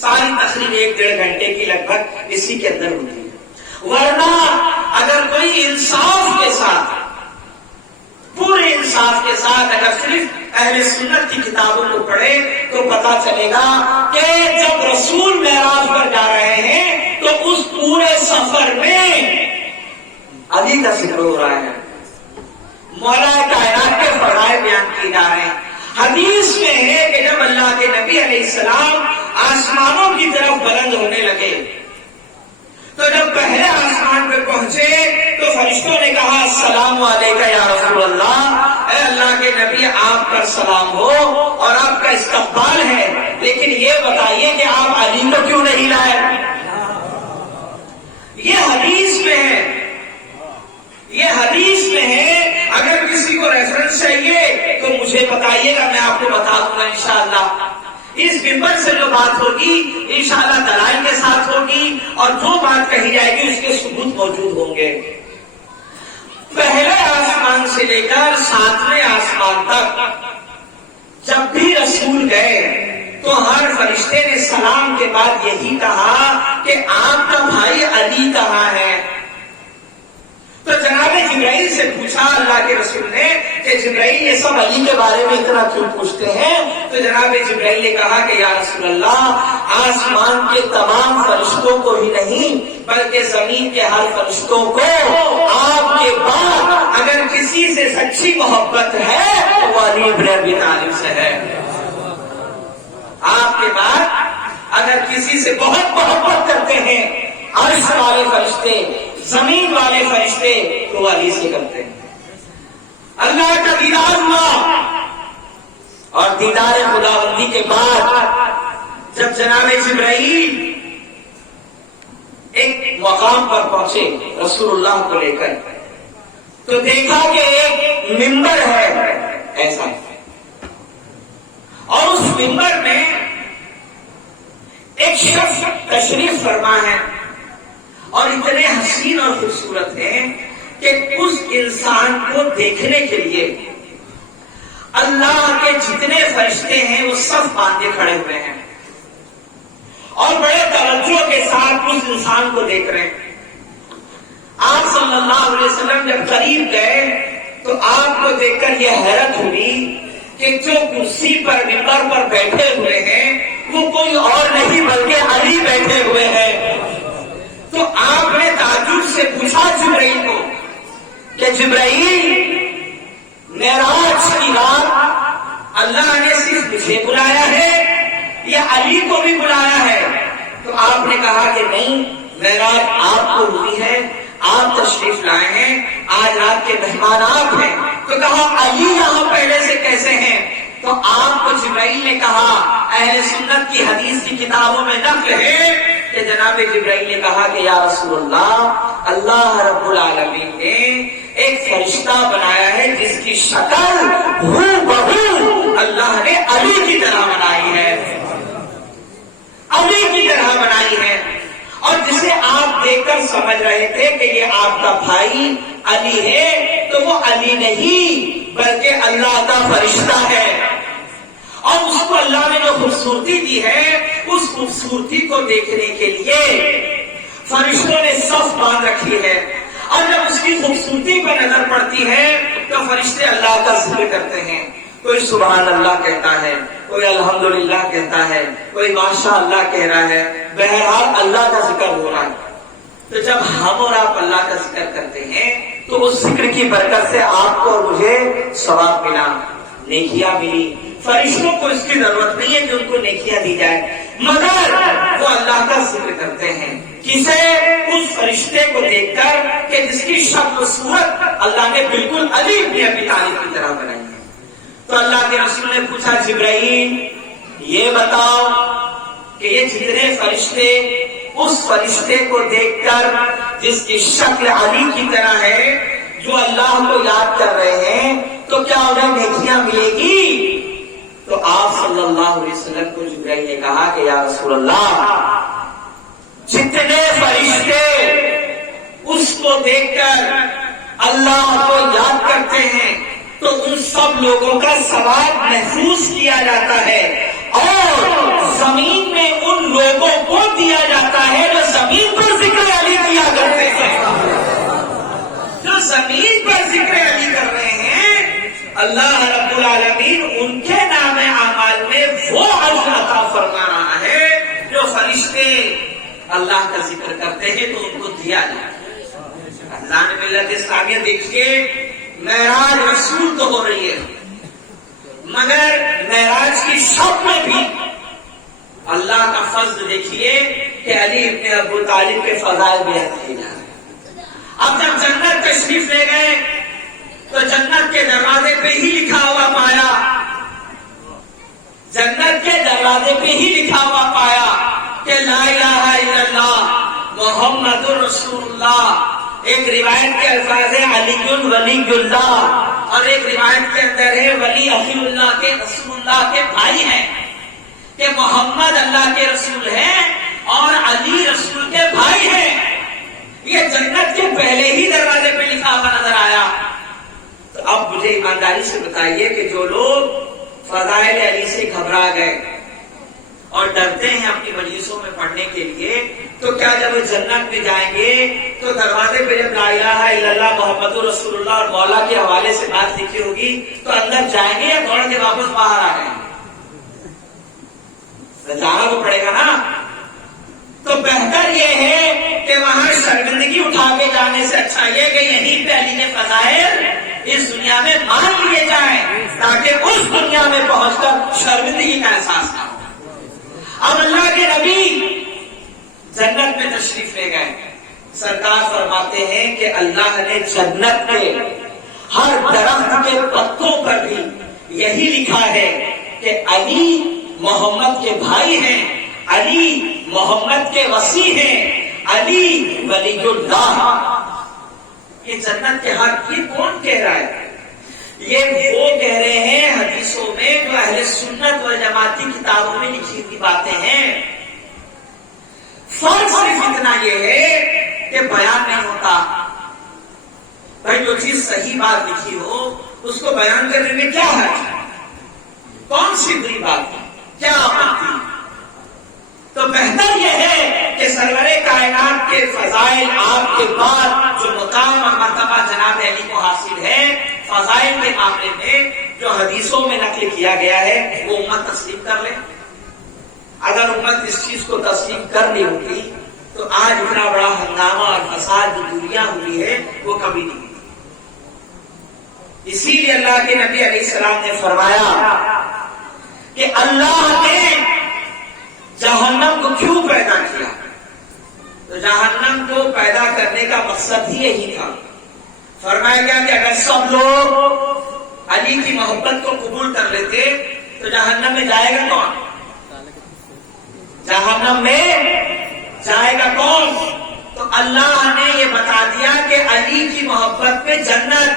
ساری تقریر 1-1.5 گھنٹے کی لگ بھگ اسی کے اندر ہوتی ہے. ورنہ اگر کوئی انصاف کے ساتھ، پورے انصاف کے ساتھ اگر صرف اہل سنت کی کتابوں کو پڑھے تو پتا چلے گا کہ جب رسول معراج پر جا رہے ہیں تو اس پورے سفر میں علی کا ذکر ہو رہا ہے، مولا کائنات کے فضائل بیان کیے جا رہے ہیں. حدیث میں ہے کہ جب اللہ کے نبی علیہ السلام آسمانوں کی طرف بلند ہونے لگے تو جب پہلے آسمان پہ پہنچے تو فرشتوں نے کہا السلام علیکہ یا رسول اللہ، اے اللہ کے نبی آپ پر سلام ہو اور آپ کا استقبال ہے، لیکن یہ بتائیے کہ آپ علی کو کیوں نہیں لائے؟ یہ حدیث میں ہے، یہ حدیث میں ہے. اگر کسی کو ریفرنس چاہیے تو مجھے بتائیے گا، میں آپ کو بتا دوں گا انشاءاللہ. اس ممبر سے جو بات ہوگی انشاءاللہ دلائل کے ساتھ ہوگی، اور جو بات کہی جائے گی اس کے ثبوت موجود ہوں گے. پہلے آسمان سے لے کر 7ویں آسمان تک جب بھی رسول گئے تو ہر فرشتے نے سلام کے بعد یہی کہا کہ آپ کا بھائی علی کہاں ہے؟ تو جناب جبرائیل سے پوچھا اللہ کے رسول نے کہ جبرائیل یہ سب علی کے بارے میں اتنا کیوں پوچھتے ہیں؟ تو جناب جبرائیل نے کہا کہ یا رسول اللہ، آسمان کے تمام فرشتوں کو ہی نہیں بلکہ زمین کے ہر فرشتوں کو آپ کے بعد اگر کسی سے سچی محبت ہے تو وہ علی ابن ابی طالب سے ہے۔ آپ کے بعد اگر کسی سے بہت محبت کرتے ہیں عرش والے فرشتے، زمین والے فرشتے، تو وہ علی سے کرتے ہیں۔ اللہ کا دیدار ہوا، اور دیدار خداوندی کے بعد جب جناب جبرائیل ایک مقام پر پہنچے رسول اللہ کو لے کر، تو دیکھا کہ ایک منبر ہے ایسا، اور اس منبر میں ایک شخص تشریف فرما ہے، اور اتنے حسین اور خوبصورت ہیں کہ اس انسان کو دیکھنے کے لیے اللہ کے جتنے فرشتے ہیں وہ سب باندھے کھڑے ہوئے ہیں، اور بڑے توجہ کے ساتھ اس انسان کو دیکھ رہے ہیں۔ آپ صلی اللہ علیہ وسلم جب قریب گئے تو آپ کو دیکھ کر یہ حیرت ہوئی کہ جو کرسی پر منبر پر بیٹھے ہوئے ہیں وہ کوئی اور نہیں بلکہ علی بیٹھے ہوئے ہیں۔ تو آپ نے تعجب سے پوچھا جبرائیل کو کہ جبرائیل، معراج کی رات اللہ نے صرف مجھے بلایا ہے یا علی کو بھی بلایا ہے؟ تو آپ نے کہا کہ نہیں، معراج آپ کو ہوئی ہے، آپ تشریف لائے ہیں، آج رات کے مہمان آپ ہیں۔ تو کہا علی یہاں پہلے سے کیسے ہیں؟ تو آپ کو جبرائیل نے کہا، اہل سنت کی حدیث کی کتابوں میں نقل ہے کہ جناب جبرائیل نے کہا کہ یا رسول اللہ، اللہ رب العالمین نے ایک فرشتہ بنایا ہے جس کی شکل ہو بہو اللہ نے علی کی طرح بنائی ہے، علی کی طرح بنائی ہے، اور جسے آپ دیکھ کر سمجھ رہے تھے کہ یہ آپ کا بھائی علی ہے، تو وہ علی نہیں بلکہ اللہ کا فرشتہ ہے، اور اس کو اللہ نے جو خوبصورتی دی ہے اس خوبصورتی کو دیکھنے کے لیے فرشتوں نے صف باندھ رکھی ہے، اور جب اس کی خوبصورتی پر نظر پڑتی ہے تو فرشتے اللہ کا ذکر کرتے ہیں، کوئی سبحان اللہ کہتا ہے، کوئی الحمدللہ کہتا ہے، کوئی ماشاء اللہ کہہ رہا ہے، بہرحال اللہ کا ذکر ہو رہا ہے۔ تو جب ہم اور آپ اللہ کا ذکر کرتے ہیں تو اس ذکر کی برکت سے آپ کو اور مجھے ثواب ملا، نیکیاں ملی۔ فرشتوں کو اس کی ضرورت نہیں ہے کہ ان کو نیکیاں دی جائے، مگر وہ اللہ کا ذکر کرتے ہیں، کسے؟ اس فرشتے کو دیکھ کر کہ جس کی شکل و صورت اللہ نے بالکل علی ابن ابی طالب کی طرح بنائی ہے۔ تو اللہ کے رسول نے پوچھا جبرائیل، یہ بتاؤ کہ یہ جتنے فرشتے اس فرشتے کو دیکھ کر جس کی شکل علی کی طرح ہے، جو اللہ کو یاد کر رہے ہیں، تو کیا انہیں نیکیاں ملے گی؟ تو آپ صلی اللہ علیہ وسلم کو جبرائیل نے کہا کہ یا رسول اللہ، جتنے فرشتے اس کو دیکھ کر اللہ کو یاد کرتے ہیں تو ان سب لوگوں کا ثواب محفوظ کیا جاتا ہے، اور زمین میں ان لوگوں کو دیا جاتا ہے جو زمین پر ذکر علی کیا کرتے ہیں، جو زمین پر ذکر علی کر رہے ہیں، اللہ رب العالمین ان کے نام اعمال میں وہ اجر عطا فرما رہا ہے جو فرشتے اللہ کا ذکر کرتے ہیں تو ان کو دیا جاتا ہے۔ اللہ نے ملت اسلامیہ دیکھیے، معراج رسول تو ہو رہی ہے، مگر معراج کی شب میں بھی اللہ کا فضل دیکھیے کہ علی ابن ابو طالب کے فضائل بیان کیے جا رہے ہیں۔ اب جب جنت تشریف لے گئے تو جنت کے دروازے پہ ہی لکھا ہوا پایا، جنت کے دروازے پہ ہی لکھا ہوا پایا کہ لا الہ الا اللہ محمد رسول اللہ۔ ایک روایت کے الفاظ ہے علی ولی اللہ، اور ایک روایت کے اندر ہے ولی اخی اللہ کے رسول اللہ کے بھائی ہیں، کہ محمد اللہ کے رسول ہیں اور علی رسول کے بھائی ہیں۔ یہ جنت کے پہلے ہی دروازے پہ لکھا ہوا نظر آیا۔ تو اب مجھے ایمانداری سے بتائیے کہ جو لوگ فضائل علی سے گھبرا گئے اور ڈرتے ہیں اپنی مجلسوں میں پڑھنے کے لیے، تو کیا جب جنت میں جائیں گے تو دروازے پہ جب لا الہ الا اللہ محمد رسول اللہ اور مولا کے حوالے سے بات لکھی ہوگی تو اندر جائیں گے یا دوڑ کے واپس باہر آ جائیں گے؟ جانا تو پڑے گا نا۔ تو بہتر یہ ہے کہ وہاں شرمندگی اٹھا کے جانے سے اچھا یہ کہ یہیں پہ علی کے فضائل اس دنیا میں مان لیے جائیں تاکہ اس دنیا میں پہنچ کر شرمندگی کا احساس نہ ہو۔ اب اللہ کے نبی جنت میں تشریف لے گئے، سرکار فرماتے ہیں کہ اللہ نے جنت کے ہر درخت کے پتوں پر بھی یہی لکھا ہے کہ علی محمد کے بھائی ہیں، علی محمد کے وصی ہیں، علی ولی اللہ۔ یہ جنت کے حق یہ کون کہہ رہا ہے؟ یہ وہ کہہ رہے ہیں حدیثوں میں جو اہل سنت والجماعت کی کتابوں میں لکھی ہوئی باتیں ہیں۔ فرق صرف اتنا یہ ہے کہ بیان نہیں ہوتا۔ بھائی جو چیز صحیح بات لکھی ہو اس کو بیان کرنے میں کیا ہے؟ کون سی بری بات ہے؟ کیا آپتی؟ تو بہتر یہ ہے کہ سرور کائنات کے فضائل آپ کے بعد جو مقام اور مرتبہ جناب علی کو حاصل ہے، فضائل کے معاملے میں جو حدیثوں میں نقل کیا گیا ہے وہ امت تسلیم کر لے۔ اگر امت اس چیز کو تسلیم کر لی ہوتی تو آج اتنا بڑا ہنگامہ اور فساد جو دنیا ہوئی ہے وہ کبھی نہیں ہوئی۔ اسی لیے اللہ کے نبی علیہ السلام نے فرمایا کہ اللہ نے جہنم کو کیوں پیدا کیا؟ تو جہنم کو پیدا کرنے کا مقصد ہی یہی تھا۔ فرمایا گیا کہ اگر سب لوگ علی کی محبت کو قبول کر لیتے تو جہنم میں جائے گا کون؟ جہنم میں جائے گا کون؟ تو اللہ نے یہ بتا دیا کہ علی کی محبت میں جنت،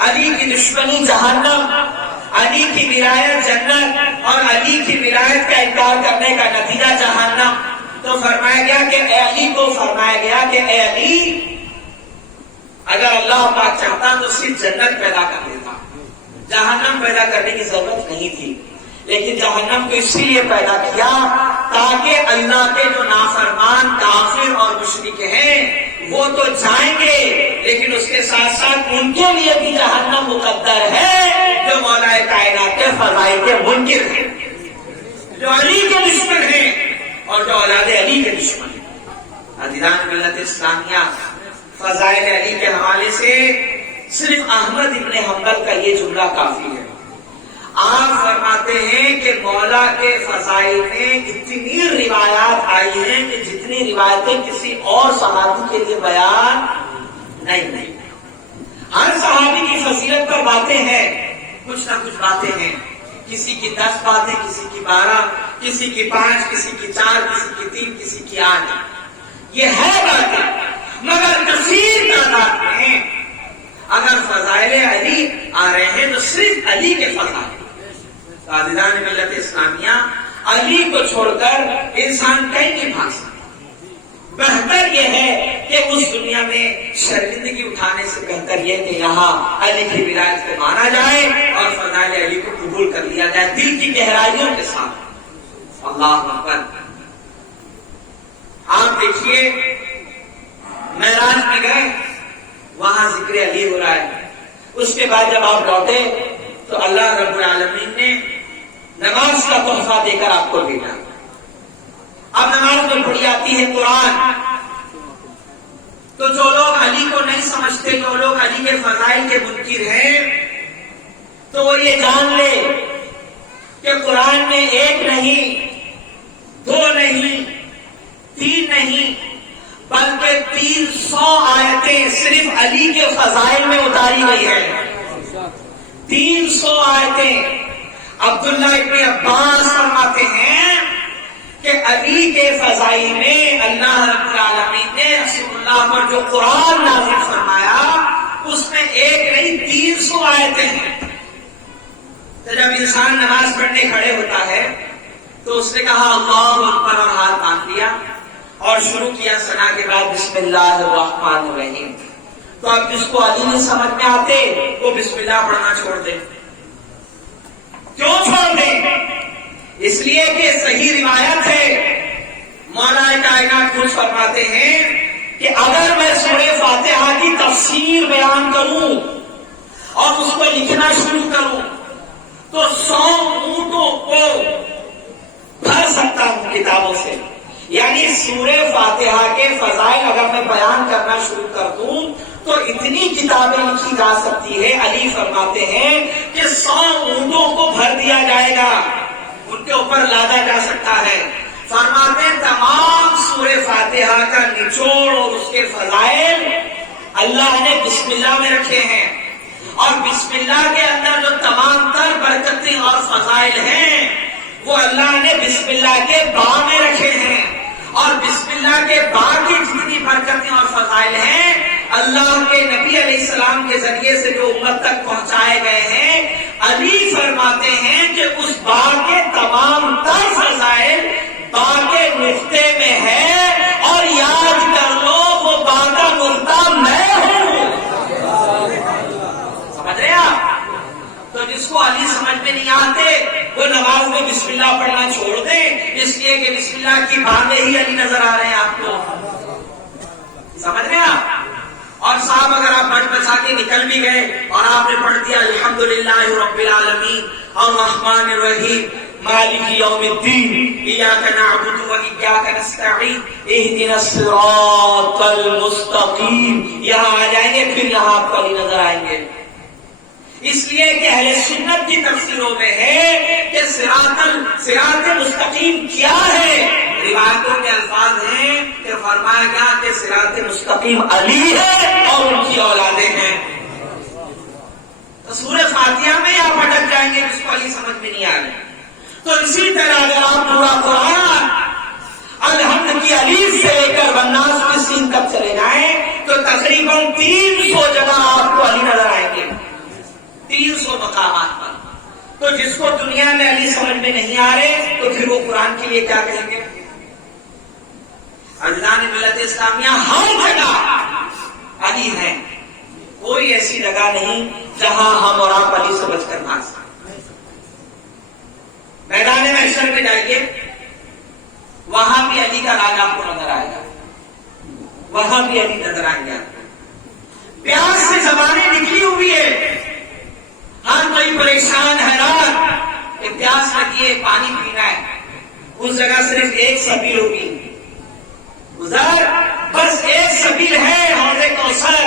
علی کی دشمنی جہنم، علی کی ولایت جنت اور علی کی ولایت کا انکار کرنے کا نتیجہ جہنم۔ تو فرمایا گیا کہ اے علی کو فرمایا گیا کہ اے علی اگر اللہ پاک چاہتا تو صرف جنت پیدا کر دیتا، جہنم پیدا کرنے کی ضرورت نہیں تھی۔ لیکن جہنم کو اسی لیے پیدا کیا تاکہ اللہ کے جو نافرمان کافر اور مشرک ہیں وہ تو جائیں گے، لیکن اس کے ساتھ ساتھ ان کے لیے بھی جہنم مقدر ہے جو مولا کائنات کے فضائل کے منکر ہیں، جو علی کے دشمن ہیں اور جو اولاد علی کے دشمن ہیں۔ عزیزان ملت اسلامیہ، فضائل علی کے حوالے سے صرف احمد ابن حنبل کا یہ جملہ کافی ہے۔ آپ فرماتے ہیں کہ مولا کے فضائل میں اتنی روایات آئی ہیں کہ جتنی روایتیں کسی اور صحابی کے لیے بیان نہیں۔ ہر صحابی کی فضیلت پر باتیں ہیں، کچھ نہ کچھ باتیں ہیں، کسی کی 10 باتیں، کسی کی 12، کسی کی 5، کسی کی 4، کسی کی 3، کسی کی 8۔ یہ ہے باتیں، مگر کثیر تعداد میں اگر فضائل علی آ رہے ہیں تو صرف علی کے فضائل۔ عزیزان ملت اسلامیہ، علی کو چھوڑ کر انسان کہیں نہیں بھاگ سکتا۔ بہتر یہ ہے کہ اس دنیا میں شرمندگی اٹھانے سے بہتر یہ کہ یہاں علی کی ولایت کو مانا جائے اور فضائل علی کو قبول کر لیا جائے دل کی گہرائیوں کے ساتھ۔ اللہ اکبر۔ آپ دیکھیے معراج میں گئے، وہاں ذکر علی ہو رہا ہے، اس کے بعد جب آپ لوٹے تو اللہ رب العالمین نے نماز کا تحفہ دے کر آپ کو بھیجا۔ اب نماز میں پڑھی آتی ہے قرآن، تو جو لوگ علی کو نہیں سمجھتے، جو لوگ علی کے فضائل کے منکر ہیں، تو وہ یہ جان لے کہ قرآن میں 1 نہیں، 2 نہیں، 3 نہیں، بلکہ 300 آیتیں صرف علی کے فضائل میں اتاری گئی ہے۔ 300 آیتیں۔ عبداللہ ابن عباس فرماتے ہیں کہ علی کے فضائل میں اللہ رب العالمین نے رسول اللہ پر جو قرآن نازل فرمایا اس میں 1 نہیں 300 آیتیں ہیں۔ تو جب انسان نماز پڑھنے کھڑے ہوتا ہے تو اس نے کہا اللہ اکبر اور ہاتھ باندھ لیا اور شروع کیا ثنا کے بعد بسم اللہ الرحمن الرحیم۔ تو اب جس کو علی نہیں سمجھ میں آتے وہ بسم اللہ پڑھنا چھوڑ دے۔ کیوں چھوڑ دے؟ اس لیے کہ صحیح روایت ہے، مولا کائنات خود فرماتے ہیں کہ اگر میں سورہ فاتحہ کی تفسیر بیان کروں اور اس کو لکھنا شروع کروں تو 100 اونٹوں کو بھر سکتا ہوں کتابوں سے. یعنی سورہ فاتحہ کے فضائل اگر میں بیان کرنا شروع کر دوں تو اتنی کتابیں لکھی جا سکتی ہے. علی فرماتے ہیں کہ 100 اونٹوں کو بھر دیا جائے گا، ان کے اوپر لادا جا سکتا ہے. فرماتے ہیں تمام سورہ فاتحہ کا نچوڑ اور اس کے فضائل اللہ نے بسم اللہ میں رکھے ہیں، اور بسم اللہ کے اندر جو تمام تر برکتیں اور فضائل ہیں وہ اللہ نے بسم اللہ کے با میں رکھے ہیں. اور بسم اللہ کے با کی جتنی برکتیں اور فضائل ہیں اللہ کے نبی علیہ السلام کے ذریعے سے جو امت تک پہنچائے گئے ہیں، علی فرماتے ہیں کہ اس با کے تمام تر فضائل با کے نقطے میں ہے، اور یاد کر لو وہ با کا نقطہ میں ہوں. سمجھ رہے آپ؟ تو جس کو علی سمجھ میں نہیں آتے وہ نماز میں بسم اللہ پڑھنا چھوڑ دیں، اس لیے کہ بسم اللہ کی باندھے ہی علی نظر آ رہے ہیں آپ کو. سمجھ رہے ہیں آپ؟ اور صاحب اگر آپ بچ بچا کے نکل بھی گئے اور آپ نے پڑھ دیا الحمدللہ رب العالمین الرحمن الرحیم مالک یوم الدین ایاک نعبد و ایاک نستعین اہدنا الصراط المستقیم، یہاں آ جائیں گے پھر یہاں آپ کو علی نظر آئیں گے. اس لیے کہ اہل سنت کی تفسیروں میں ہے کہ صراط مستقیم کیا ہے. روایتوں کے الفاظ ہیں کہ فرمایا گیا کہ صراط مستقیم علی ہے اور ان کی اولادیں ہیں. تو سورہ فاتحہ میں آپ اٹک جائیں گے جس کو علی سمجھ میں نہیں آ رہے. تو اسی طرح اگر آپ پورا قرآن الحمد کی الف سے لے کر والناس کی سین تک چلے جائیں تو تقریباً 300 جگہ آپ کو علی نظر آئیں گے، 300 مقامات پر. تو جس کو دنیا میں علی سمجھ میں نہیں آ رہے تو پھر وہ قرآن کے لیے کیا کہیں گے؟ اجدان ملت اسلامیہ ہر جگہ علی ہے، کوئی ایسی جگہ نہیں جہاں ہم اور آپ علی سے بچ کر بھاگ سکیں. میدان محشر میں جائیے، وہاں بھی علی کا راج آپ کو نظر آئے گا، وہاں بھی علی نظر آئیں گے. پیاس سے زبانیں نکلی ہوئی ہے، ہر کوئی پریشان حیران کہ پیاس لگی ہے، پانی پینا ہے. اس جگہ صرف ایک سبیل ہوگی، گزر بس ایک سبیل ہے، حوض کوثر.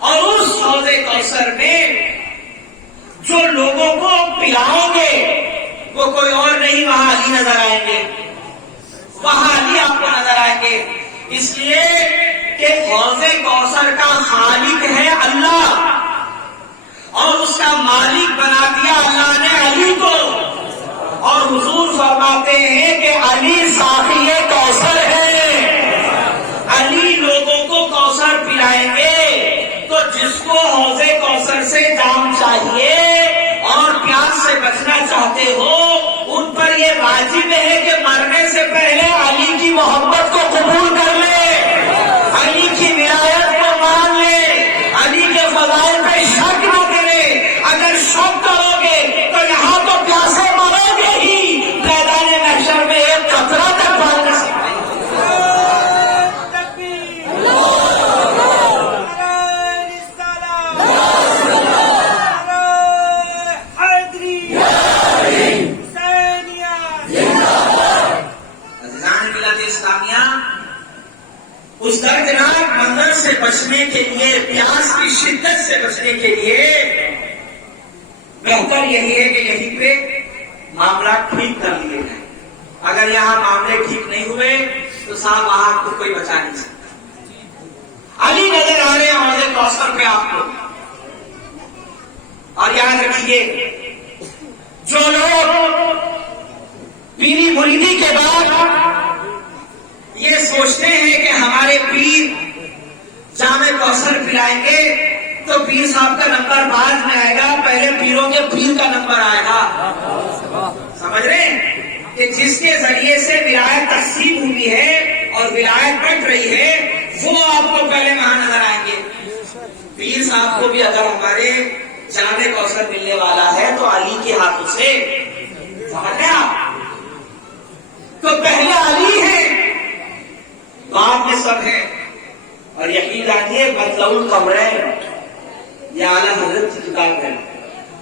اور اس حوض کوثر میں جو لوگوں کو پلائیں گے وہ کوئی اور نہیں، وہاں علی نظر آئیں گے، وہاں علی آپ کو نظر آئیں گے. اس لیے کہ حوض کوثر کا خالق ہے اللہ، اور اس کا مالک بنا دیا اللہ نے علی کو. اور حضور فرماتے ہیں کہ علی ساقی کوثر ہے، علی لوگوں کو کوثر پلائیں گے. تو جس کو حوض کوثر سے جام چاہیے اور پیاس سے بچنا چاہتے ہو ان پر یہ واجب ہے کہ مرنے سے پہلے علی کی محبت کو قبول کر لے، علی کی ولایت کو مان لے، علی کے فضائل پہ شک نہ کرے. اگر شک کرو گے تو یہاں تو پیاسے مرو گے ہی، میدان محشر میں ایک قطرہ تک پال نہ سکتے. اس دردناک منظر سے بچنے کے لیے، پیاس کی شدت سے بچنے کے لیے بہتر یہی ہے کہ یہیں پہ معاملات ٹھیک کر لیے جائیں. اگر یہاں معاملے ٹھیک نہیں ہوئے تو صاحب وہاں کو کوئی بچا نہیں سکتا. علی نظر آ رہے ہیں حوض کوثر پہ آپ کو. اور یاد رکھیے جو لوگ پیری مریدی کے بعد یہ سوچتے ہیں کہ ہمارے پیر جام کوثر پلائیں گے تو پیر صاحب کا نمبر بعد میں آئے گا، پہلے پیروں کے پیر کا نمبر آئے گا. سمجھ رہے ہیں کہ جس کے ذریعے سے ولایت تقسیم ہوئی ہے اور ولایت بٹ رہی ہے وہ آپ کو پہلے وہاں نظر آئیں گے. پیر صاحب کو بھی اگر ہمارے جام کوثر ملنے والا ہے تو علی کے ہاتھوں سے. سمجھ رہے ہیں آپ؟ تو پہلے علی ہے، بعد میں سب ہے. اور یقین جانیے مطلب القمرین یہ اعلیٰ حضرت کی کتاب ہے،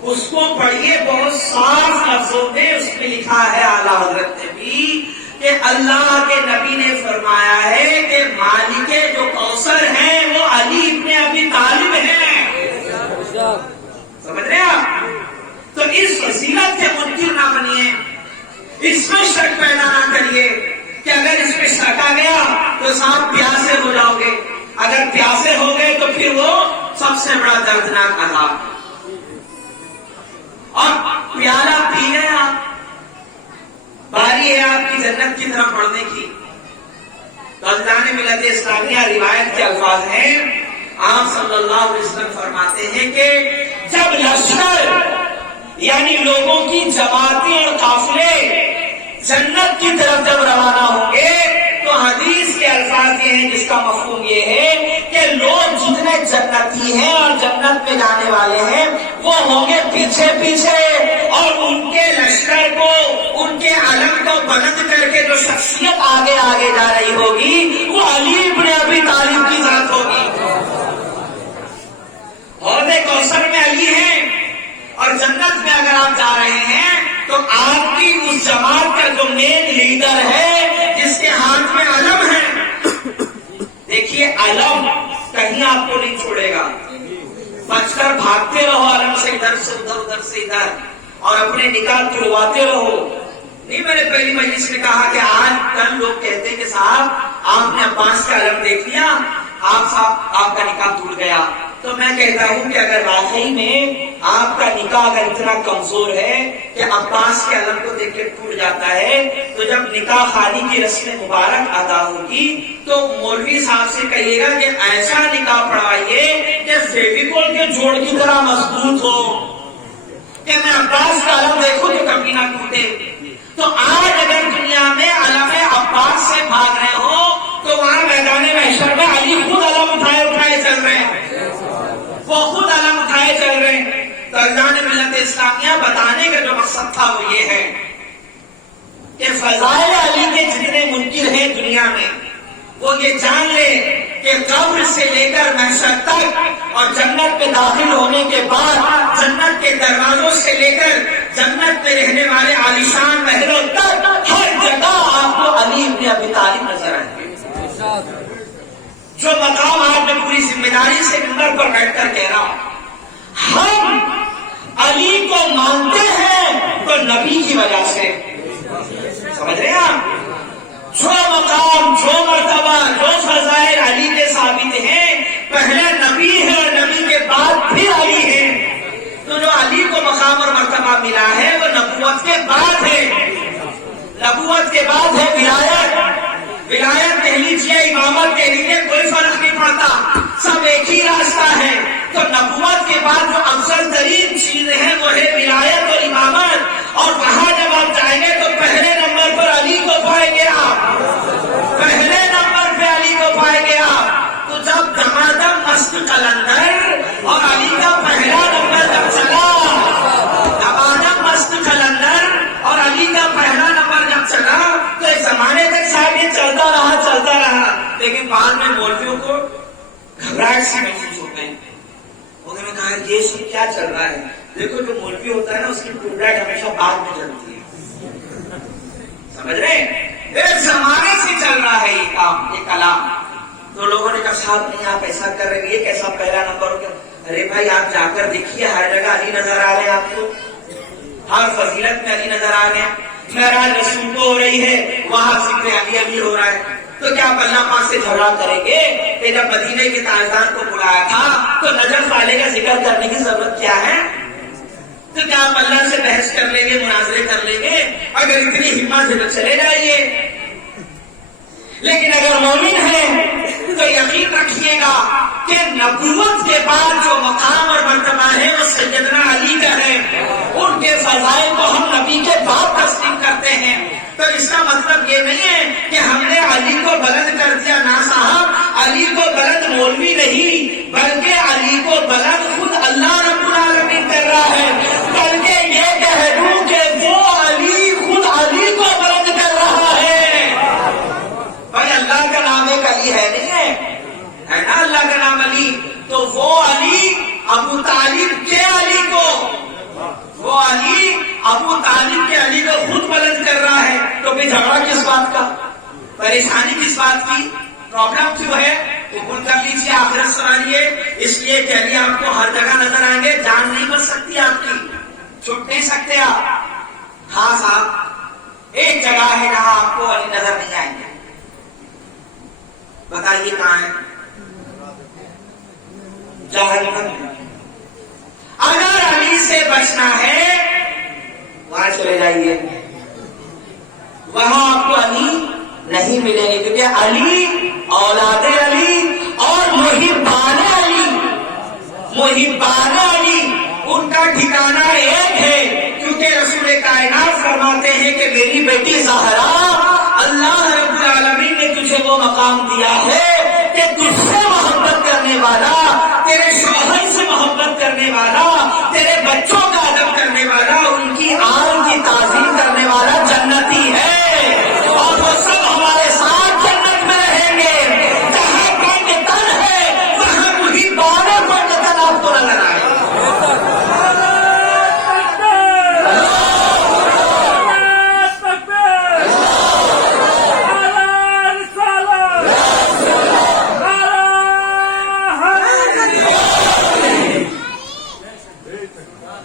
اس کو پڑھیے، بہت صاف لفظوں میں اس میں لکھا ہے اعلیٰ حضرت نے بھی کہ اللہ کے نبی نے فرمایا ہے کہ مالک جو کوثر ہیں وہ علی ابن ابی طالب ہیں. سمجھ رہے ہیں آپ؟ تو اس فضیلت کے منکر نہ بنیے، اس میں شک پیدا نہ کریے کہ اگر اس میں شک آ گیا تو صاحب پیاسے ہو جاؤ گے. اگر پیاسے ہو گئے تو پھر وہ سب سے بڑا دردناک عذاب. اور پیالہ پی گئے آپ، باری ہے آپ کی جنت کی طرف بڑھنے کی. تو اللہ نے ملت اسلامیہ روایت کے الفاظ ہیں، آپ صلی اللہ علیہ وسلم فرماتے ہیں کہ جب لشکر یعنی لوگوں کی جماعتیں اور قافلے جنت کی طرف جب روانہ ہوں گے تو حدیث کے الفاظ یہ ہیں جس کا مفہوم یہ ہے کہ لوگ جتنے جنتی ہیں اور جنت میں جانے والے ہیں وہ ہوں گے پیچھے پیچھے، اور ان کے لشکر کو، ان کے علم کو بلند کر کے جو شخصیت آگے آگے جا رہی ہوگی وہ علی ابن ابی طالب کی ذات ہوگی. حوض کوثر میں علی ہیں، اور جنت میں اگر آپ جا رہے ہیں تو آپ کی اس جماعت کا جو مین لیڈر ہے جس کے ہاتھ میں علم ہے، دیکھیے علم کہیں آپ کو نہیں چھوڑے گا. بچ کر بھاگتے رہو علم سے، ادھر سے ادھر، ادھر سے ادھر، اور اپنے نکاح توڑواتے رہو. نہیں، میں نے پہلی مجلس میں کہا کہ آج کل لوگ کہتے ہیں کہ صاحب آپ نے عباس کا علم دیکھ لیا، آپ کا نکاح ٹوٹ گیا. تو میں کہتا ہوں کہ اگر واقعی میں آپ کا نکاح اگر اتنا کمزور ہے کہ عباس کے علم کو دیکھ کے ٹوٹ جاتا ہے، تو جب نکاح خانی کی رسم مبارک ادا ہوگی تو مولوی صاحب سے کہیے گا کہ ایسا نکاح پڑھوائیے کہ فیویکول کے جوڑ کی طرح مضبوط ہو، کہ میں عباس کا علم دیکھوں تو کبھی نہ ٹوٹے. تو آج اگر دنیا میں علم عباس سے بھاگ رہے ہو تو وہاں میدان محشر میں علی خود علم اٹھائے چل رہے ہیں، وہ خود علم اٹھائے چل رہے ہیں. تو اللہ نے ملت اسلامیہ بتانے کا جو مقصد تھا وہ یہ ہے کہ فضائل علی کے جتنے منکر ہیں دنیا میں وہ یہ جان لے کہ قبر سے لے کر محشر تک اور جنت میں داخل ہونے کے بعد جنت کے دروازوں سے لے کر جنت میں رہنے والے عالیشان محلوں تک ہر جگہ آپ کو علی ابن ابی طالب نظر آئیں گے. جو مقام آج میں پوری ذمہ داری سے منبر پر بیٹھ کر کہہ رہا ہوں، ہم علی کو مانتے ہیں تو نبی کی وجہ سے. سمجھ رہے ہیں آپ؟ جو مقام، جو مرتبہ، جو فضائل علی کے ثابت ہیں، پہلے نبی ہے اور نبی کے بعد پھر علی ہے. تو جو علی کو مقام اور مرتبہ ملا ہے وہ نبوت کے بعد ہے. نبوت کے بعد ہے ولایت. ولایت کہہ لیجیے، امامت کہہ لیجیے، کوئی فرق نہیں پڑتا، سب ایک ہی راستہ ہے. تو نبوت کے بعد جو افضل ترین چیز ہے وہ ہے ولایت اور امامت. اور وہاں جب آپ جائیں گے تو پہلے نمبر پر علی کو پائیں گے آپ، پہلے نمبر پہ علی کو پائیں گے آپ. تو جب دمادم مست قلندر اور علی کا پہلا نمبر جب چلا، دمادم مست قلندر اور علی کا پہلا نمبر جب چلا تو ایک زمانے تک صاحب یہ چلتا رہا، لیکن بعد میں مولویوں کو گھبراہٹ سی محسوس ہو گئی. انہوں نے کہا یہ سب کیا چل رہا ہے؟ دیکھو جو مولوی ہوتا ہے نا اس کی ٹوبلائٹ ہمیشہ بعد میں جلتی ہے. سمجھ رہے ہیں؟ ایک زمانے سے چل رہا ہے یہ کام، یہ کلام. تو لوگوں نے کہا صاحب نہیں آپ ایسا کر رہے ہیں، یہ کیسا پہلا نمبر ہو گیا؟ ارے بھائی آپ جا کر دیکھیے، ہر جگہ علی نظر آ رہے ہیں آپ کو، ہر فضیلت میں علی نظر آ رہے ہیں. معراج رسول کو ہو رہی ہے، وہاں ذکر علی ہو رہا ہے. تو کیا آپ اللہ پاک سے جھگڑا کریں گے کہ جب مدینے کے تاجدار کو بلایا تھا تو نجف والے کا ذکر کرنے کی ضرورت کیا ہے؟ تو کیا آپ اللہ سے بحث کر لیں گے، مناظرے کر لیں گے؟ اگر اتنی ہمت ہے تو چلے جائیے. لیکن اگر مومن ہے تو یقین رکھیے گا کہ نبوت کے بعد جو مقام اور مرتبہ ہے وہ سیدنا علی کا ہے. ان کے فضائل کو ہم نبی کے بعد تسلیم کرتے ہیں. تو اس کا مطلب یہ نہیں ہے کہ ہم نے علی کو بلند کر دیا. نا صاحب، علی کو بلند مولوی نہیں بلکہ علی کو بلند خود اللہ رب العالمین کر رہا ہے. بلکہ یہ کہہ دوں کہ وہ علی خود علی کو بلند کر رہا ہے. ابو طالب کے علی کو خود بلند کر رہا ہے تو پھر جھگڑا کس بات کا، پریشانی کس بات کی، پرابلم کیوں ہے؟ قبول کر لیجیے، آخرت سنائیے، اس لیے کہ علی آپ کو ہر جگہ نظر آئیں گے، جان نہیں بچ سکتی آپ کی، چھٹ نہیں سکتے آپ۔ ہاں صاحب، ایک جگہ ہے جہاں آپ کو علی نظر نہیں آئیں گے، بتائیے کہاں ہے؟ جہنم۔ اگر علی سے بچنا ہے وہاں چلے جائیے، وہاں آپ کو علی نہیں ملیں گے، کیونکہ علی، اولاد علی اور محبان علی، محبان علی ان کا ٹھکانہ ایک ہے، کیونکہ رسول کائنات فرماتے ہیں کہ میری بیٹی زہرا، اللہ رب العالمین نے تجھے وہ مقام دیا ہے کہ تجھ سے محبت کرنے والا، تیرے شوہر سے محبت کرنے والا، تیرے بچوں کا ادب کرنے والا، ان کی آل کی تعظیم کرنے والا جنتی ہے، اور وہ سب ہمارے ساتھ جنت میں رہیں گے۔ جہاں پنج تن ہے وہاں محبان پنج تن آپ کو نظر آئے۔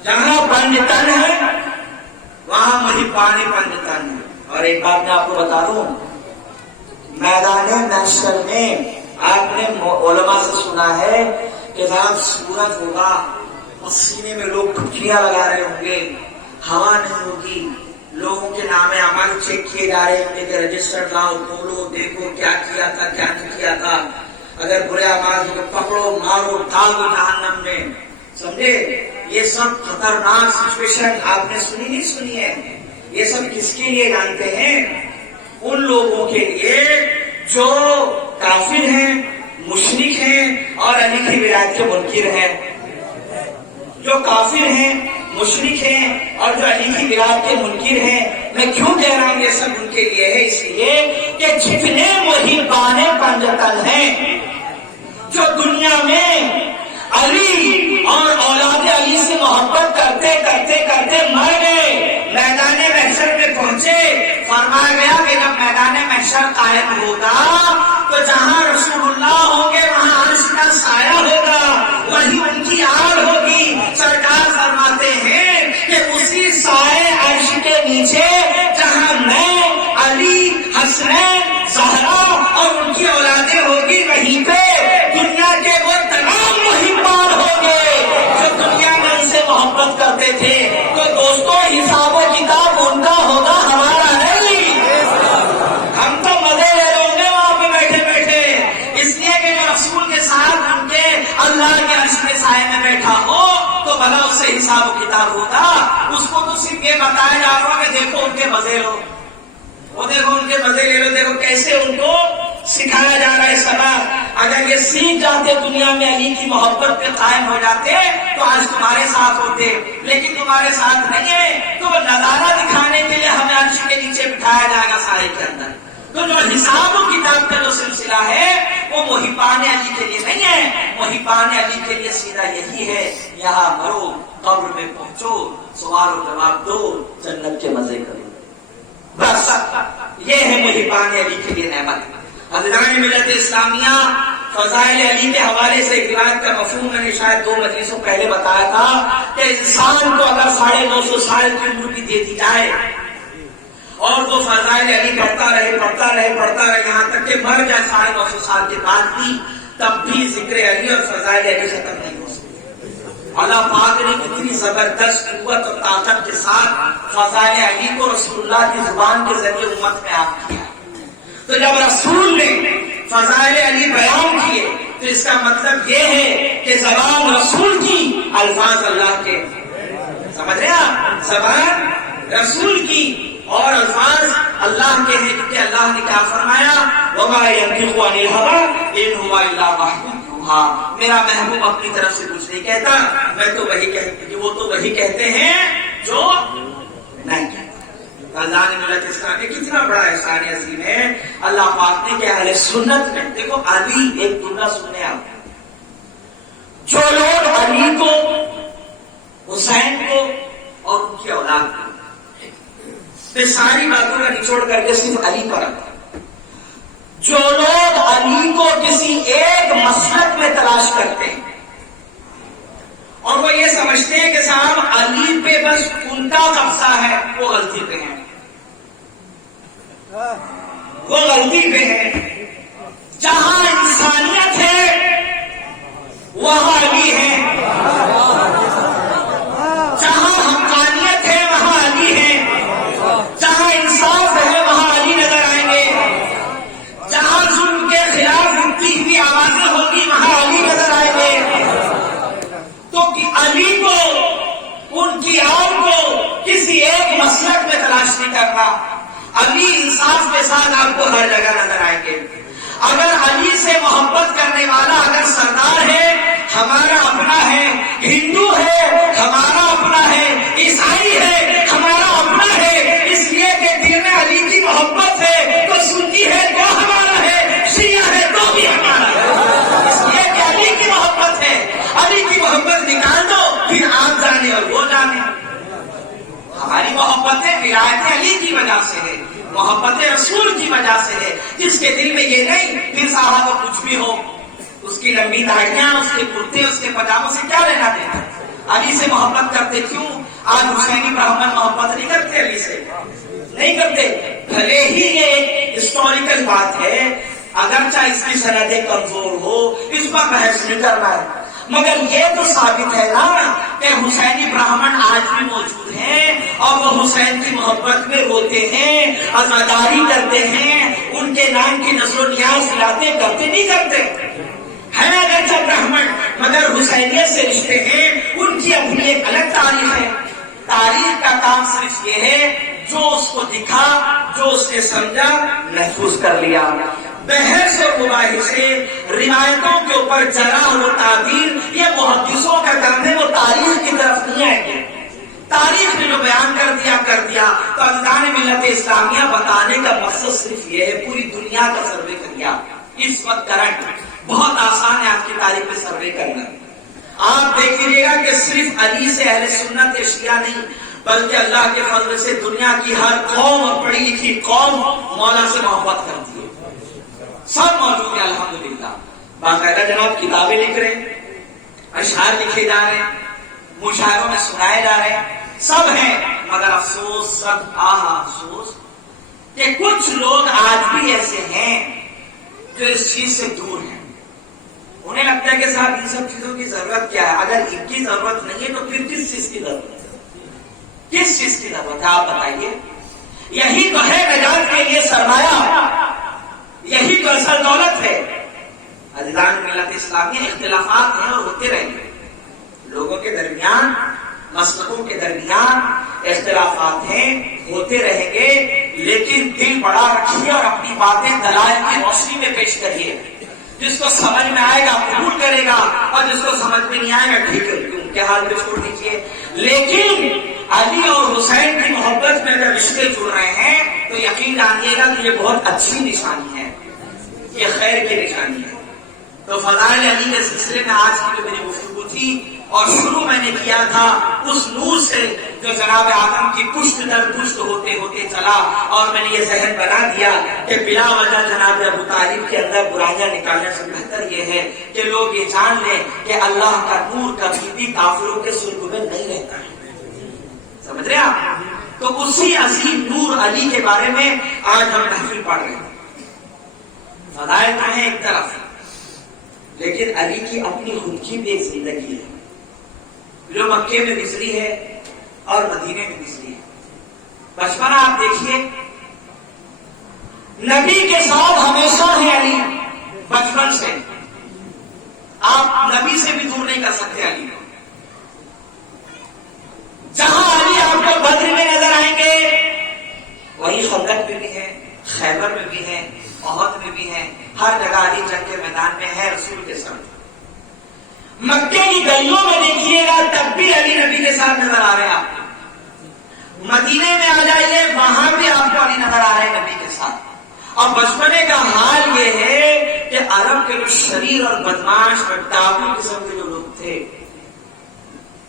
جہاں پنج تن ہے وہاں محبان پنج تن ہے۔ اور ایک بات میں آپ کو بتا دوں، میدان محشر میں آپ نے علماء سے سنا ہے کہ جب سورج ہوگا پسینے میں لوگ ڈبکیاں لگا رہے ہوں گے، ہوا نہیں ہوگی، لوگوں کے نام اعمال چیک کیے جا رہے ہوں گے کہ رجسٹر لاؤ، کھولو، دیکھو کیا کیا تھا کیا نہیں کیا تھا، اگر برے اعمال ہو پکڑو مارو ڈالو جہنم میں، سمجھے؟ یہ سب خطرناک سچویشن آپ نے سنی نہیں سنی ہے؟ یہ سب کس کے لیے جانتے ہیں؟ ان لوگوں کے لیے جو کافر ہیں، مشرک ہیں اور علی کی ولایت کے منکر ہیں، جو کافر ہیں، مشرک ہیں اور جو علی کی ولایت کے منکر ہیں۔ میں کیوں کہہ رہا ہوں یہ سب ان کے لیے ہے؟ اس لیے کہ جتنے محبان پنج تن ہیں جو دنیا میں علی اور اولاد علی سے محبت کرتے کرتے کرتے مر گئے، میدان محشر میں پہنچے، فرمایا گیا کہ جب میدان محشر قائم ہوگا تو جہاں رسول اللہ ہوں گے وہاں عرش کا سایہ ہوگا، وہی ان کی آڑ ہوگی۔ سرکار فرماتے ہیں کہ اسی سائے عرش کے نیچے جہاں میں، علی، حسنین، زہرا اور ان کی اولادیں ہوگی، وہیں پہ دنیا کے وہ تمام محبان ہوں گے جو دنیا میں ان سے محبت کرتے تھے۔ تو دوستوں، حساب و کتاب ان کا ہوگا، ہمارا نہیں۔ ہم تو مزے لے لیں گے وہاں پہ بیٹھے بیٹھے، اس لیے کہ جو رسول کے ساتھ ان کے اللہ کے عرش کے سائے میں بیٹھا ہو تو بھلا اس سے حساب و کتاب ہوگا۔ اس کو تو صرف یہ بتایا جا رہا ہے کہ دیکھو ان کے مزے لو، وہ دیکھو ان کے مزے لے لو، دیکھو کیسے ان کو سکھایا جا رہا ہے سبق۔ اگر یہ سیکھ جاتے دنیا میں، علی کی محبت پہ قائم ہو جاتے تو آج تمہارے ساتھ ہوتے، لیکن تمہارے ساتھ نہیں ہے تو وہ نظارہ دکھانے کے لیے ہمیں عرش کے نیچے بٹھایا جائے گا سائے کے اندر۔ تو جو حساب و کتاب کا جو سلسلہ ہے وہ محبان علی کے لیے نہیں ہے، محبان علی کے لیے سیدھا یہی ہے، یہاں مرو، قبر میں پہنچو، سوال و جواب دو، جنت کے مزے کرو، بس یہ ہے محبان علی کے لیے نعمت۔ حضران ملت اسلامیہ، فضائل علی کے حوالے سے روایت کا مفہوم میں نے شاید 2 مجلسوں پہلے بتایا تھا کہ انسان کو اگر 950 سال کی عمر بھی دے دی جائے اور وہ فضائل علی پڑھتا رہے یہاں تک کہ مر جائے 950 سال کے بعد بھی، تب بھی ذکر علی اور فضائل علی ختم نہیں ہو سکتے۔ اللہ پاک نے کتنی زبردست قوت اور طاقت کے ساتھ فضائل علی کو رسول اللہ کی زبان کے ذریعے امت میں عام کیا۔ تو جب رسول نے فضائل علی بیان کیے تو اس کا مطلب یہ ہے کہ زبان رسول کی، الفاظ اللہ کے، سمجھ رہے آپ؟ زبان رسول کی اور الفاظ اللہ کے ہیں، کیونکہ اللہ نے کیا فرمایا؟ وَمَا يَنطِقُ عَنِ الْهَوَىٰ إِنْ هُوَ إِلَّا وَحْيٌ يُوحَىٰ۔ میرا محبوب اپنی طرف سے کچھ نہیں کہتا، میں تو وہی کہتی، وہ تو وہی کہتے ہیں جو نہیں کہتے۔ اللہ نے ملت اسلام میں کتنا بڑا احسان عظیم ہے اللہ پاک نے کہ اہل سنت میں، دیکھو علی، ایک جملہ سننے آپ، جو لوگ علی کو، حسین کو اور ان کی اولاد کو میں ساری باتوں کا نچوڑ کر کے صرف علی پر رکھا. جو لوگ علی کو کسی ایک مسلک میں تلاش کرتے ہیں اور وہ یہ سمجھتے ہیں کہ صاحب علی پہ بس ان کا قبضہ ہے، وہ غلطی پہ ہے. وہ غلطی پہ ہے. جہاں انسانیت ہے وہاں علی ہے، جہاں حقانیت ہے وہاں علی ہے، جہاں انصاف ہے وہاں علی نظر آئیں گے، جہاں ظلم کے خلاف اٹھتی ہوئی آوازیں ہوگی وہاں علی نظر آئیں گے. تو علی کو، ان کی آؤ کو کسی ایک مسلک میں تلاش نہیں کرنا. علی انصاف کے ساتھ آپ کو ہر جگہ نظر آئیں گے. اگر علی سے محبت کرنے والا اگر سردار ہے ہمارا اپنا ہے، ہندو ہے ہمارا اپنا ہے، عیسائی ہے ہمارا اپنا ہے، اس لیے کہ دل میں علی کی محبت ہے تو سنی ہے تو ہمارا ہے، شیعہ ہے تو بھی ہمارا ہے. اس لیے کہ علی کی محبت ہے. علی کی محبت نکال دو پھر آپ جانے اور وہ جانے. ہماری محبت ہے ولایت علی کی وجہ سے ہے، محبت رسول کی وجہ سے ہے. جس کے دل میں یہ نہیں پھر صاحب کو کچھ بھی ہو، اس کی لمبی داڑیاں، اس کے کرتے، اس کے پاجاموں سے کیا لینا دینا. علی سے محبت کرتے کیوں؟ آج حسینی برہمن محبت نہیں کرتے علی سے، نہیں کرتے. بھلے ہی یہ ایک ہسٹوریکل بات ہے، اگرچہ اس کی سندیں کمزور ہو، اس پر بحث نہیں کرنا ہے، مگر یہ تو ثابت ہے نا کہ حسینی برہمن آج بھی موجود ہیں اور وہ حسین کی محبت میں روتے ہیں، عزاداری کرتے ہیں، ان کے نام کی نظر و نیاز دلاتے، کرتے نہیں کرتے ہیں اگرچہ برہمن، مگر حسینیت سے رشتے ہیں. ان کی اپنی ایک الگ تاریخ ہے. تاریخ کا کام صرف یہ ہے جو اس کو دکھا، جو اس نے سمجھا، محفوظ کر لیا. بحث اور مباحثے روایتوں کے اوپر جرح و تعدیل یہ محدثوں کا کام ہے، وہ تاریخ کی طرف نہیں آئیں گے. تاریخ نے جو بیان کر دیا تو ارکان ملت اسلامیہ بتانے کا مقصد صرف یہ ہے. پوری دنیا کا سروے کر دیا اس وقت کرنٹ. بہت آسان ہے آپ کی تاریخ پہ سروے کرنا. آپ دیکھ لیجیے گا کہ صرف علی سے اہل سنت شیعہ نہیں بلکہ اللہ کے فضل سے دنیا کی ہر قوم اور پڑھی لکھی قوم مولا سے محبت کرتی ہے. سب موجود ہیں الحمدللہ. باقاعدہ جناب کتابیں لکھ رہے ہیں، اشعار لکھے جا رہے ہیں، مشاعروں میں سنائے جا رہے ہیں، سب ہیں. مگر افسوس، سب افسوس کہ کچھ لوگ آج بھی ایسے ہیں جو اس چیز سے دور ہیں. انہیں لگتا ہے کہ صاحب ان سب چیزوں کی ضرورت کیا ہے؟ اگر ان کی ضرورت نہیں ہے تو پھر کس چیز کی ضرورت ہے؟ کس چیز کی ضرورت ہے آپ بتائیے. یہی تو ہے نجات کے لیے سرمایہ، یہی تو اصل دولت ہے. عزیزان ملت اسلامی، اختلافات ہیں اور ہوتے رہیں گے. لوگوں کے درمیان، مسلکوں کے درمیان اختلافات ہیں، ہوتے رہیں گے، لیکن دل بڑا رکھیے اور اپنی باتیں دلائل کی روشنی میں پیش کریے. جس کو سمجھ میں آئے گا قبول کرے گا اور جس کو سمجھ میں نہیں آئے گا ٹھیک ہے ان کے حال پہ چھوڑ دیجیے. لیکن علی اور حسین کی محبت میں اگر رشتے جڑ رہے ہیں تو یقین جانیے گا کہ یہ بہت اچھی نشانی ہے، یہ خیر کی نشانی ہے. تو فضائل علی کے سلسلے میں آج کی جو میری گفتگو تھی اور شروع میں نے کیا تھا اس نور سے جو جناب آدم کی پشت در پشت ہوتے ہوتے چلا، اور میں نے یہ ذہن بنا دیا کہ بلا وجہ جناب ابو طالب کے اندر برائیاں نکالنے سے بہتر یہ ہے کہ لوگ یہ جان لیں کہ اللہ کا نور کبھی بھی کافروں کے سلک میں نہیں رہتا ہے. سمجھ رہے آپ؟ تو اسی عظیم نور علی کے بارے میں آج ہم محفل پڑھ رہے ہیں. فضائل تو ہیں ایک طرف، لیکن علی کی اپنی خود کی بھی ایک زندگی ہے جو مکے میں گزری ہے اور مدینے میں گزری ہے. بچپنا آپ دیکھیے، نبی کے ساتھ ہمیشہ ہے علی. بچپن سے آپ نبی سے بھی دور نہیں کر سکتے علی کو. جہاں علی آپ کو بدر میں نظر آئیں گے وہی خندق میں بھی ہے، خیبر میں بھی ہے، احد میں بھی ہے، ہر جگہ علی جنگ کے میدان میں ہے رسول کے ساتھ. مکے کی گلیوں میں دیکھیے گا تب بھی علی نبی کے ساتھ نظر آ رہے ہیں آپ کو. مدینے میں آ جائیے وہاں بھی آپ کو علی نظر آ رہے ہیں نبی کے ساتھ. اور بچپنے کا حال یہ ہے کہ عرب کے جو شریر اور بدماش اور ڈاکو قسم کے جو لوگ تھے،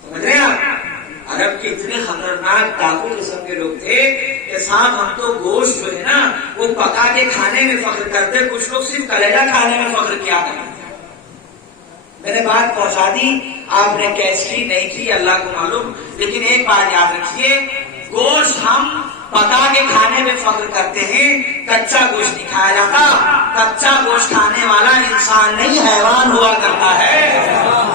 سمجھ رہے ہیں آپ، عرب کے اتنے خطرناک ڈاکو قسم کے لوگ تھے کہ صاحب ہم تو گوشت جو ہے نا وہ پکا کے کھانے میں فخر کرتے، کچھ لوگ صرف کلیجہ کھانے میں فخر کیا کرتے. میں نے بات پہنچا دی، آپ نے کیس کی نہیں کی اللہ کو معلوم، لیکن ایک بات یاد رکھیے، گوشت ہم پکا کے کھانے میں فخر کرتے ہیں، کچا گوشت نہیں کھایا جاتا. کچا گوشت کھانے والا انسان نہیں حیوان ہوا کرتا ہے.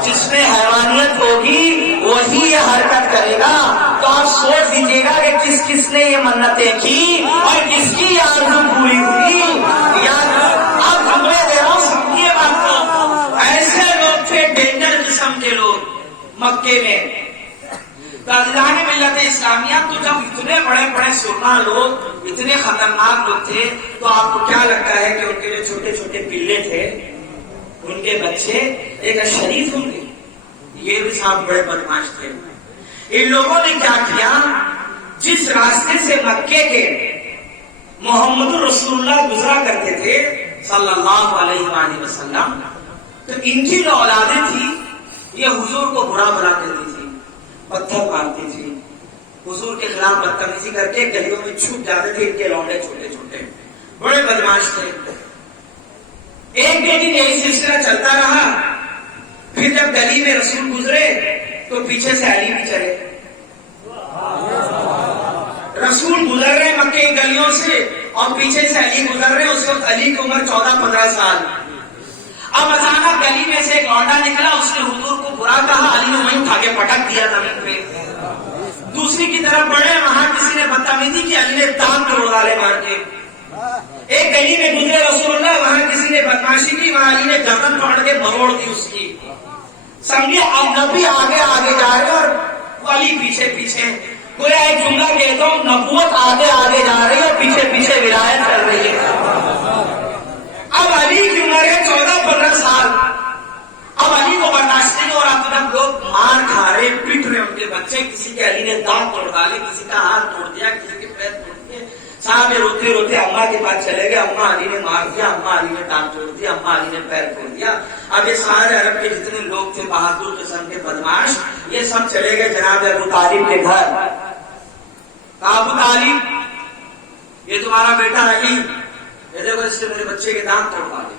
جس میں حیوانیت ہوگی وہی یہ حرکت کرے گا. تو آپ سوچ دیجیے گا کہ کس کس نے یہ منتیں کی اور کس کی آرزو پوری ہوئی. اب جملے دے رہا ہوں، سمجھیے بات کو. ایسے لوگ تھے ڈینجر قسم کے لوگ مکے میں. راجدھان ملت اسلامیہ تو جب اتنے بڑے بڑے سرنا لوگ، اتنے خطرناک لوگ تھے، تو آپ کو کیا لگتا ہے کہ ان کے جو چھوٹے چھوٹے پلے تھے، ان کے بچے ایک شریف ہوں گے؟ یہ بھی صاحب بڑے بدماش تھے. ان لوگوں نے کیا کیا، جس راستے سے مکے کے محمد رسول اللہ گزرا کرتے تھے صلی اللہ علیہ وآلہ وسلم، تو ان کی جو اولادیں تھی یہ حضور کو برا بھلا کرتی تھی، پتھر مارتی تھی، حضور کے خلاف بدتمیزی کر کے گلیوں میں چھپ جاتے تھے. ان کے لونڈے چھوٹے چھوٹے بڑے بدماش تھے. ایک دو دن یہی سلسلہ چلتا رہا. پھر جب گلی میں رسول گزرے تو پیچھے سے علی بھی چلے. رسول گزر رہے مکے کی گلیوں سے اور پیچھے سے علی گزر رہے. اس وقت علی کی عمر 14-15 سال. اب اچانک گلی میں سے ایک لونڈا نکلا، اس نے حضور کو برا کہا، علی نے وہیں اٹھا کے پٹک دیا زمین پہ. دوسری کی طرف بڑھے، وہاں کسی نے بدتمیزی کی، علی نے دانت توڑ ڈالے مار کے. ایک گلی میں گزرے رسول اللہ، وہاں کسی نے بدماشی کی، وہاں علی نے گردن پکڑ کے بروڑ دی اس کی. سمجھے اب نبی آگے آگے جا رہے اور علی پیچھے پیچھے. گویا ایک جملہ کہتا ہوں، نبوت آگے آگے جا رہی ہے، پیچھے پیچھے ولایت چل رہی ہے. اب علی کی عمر ہے 14-15 سال. اب علی کو برداشت نہیں ہو رہا. جب لوگ مار کھا رہے، پیٹ رہے ان کے بچے، کسی کے علی نے دانت توڑ ڈالے، کسی کا ہاتھ توڑ دیا، کسی کے پیر توڑ دیے. صاحب روتے روتے اماں کے پاس چلے گئے. اماں علی نے مار دیا، اماں علی نے دانت توڑ دیا، اماں علی نے پیر توڑ دیا. اب یہ سارے عرب کے جتنے لوگ تھے بہادر قسم کے بدماش، یہ سب چلے گئے جناب ابو طالب کے گھر. ابو طالب، یہ تمہارا بیٹا علی، یہ دیکھو اس نے میرے بچے کے دانت توڑ ڈالے.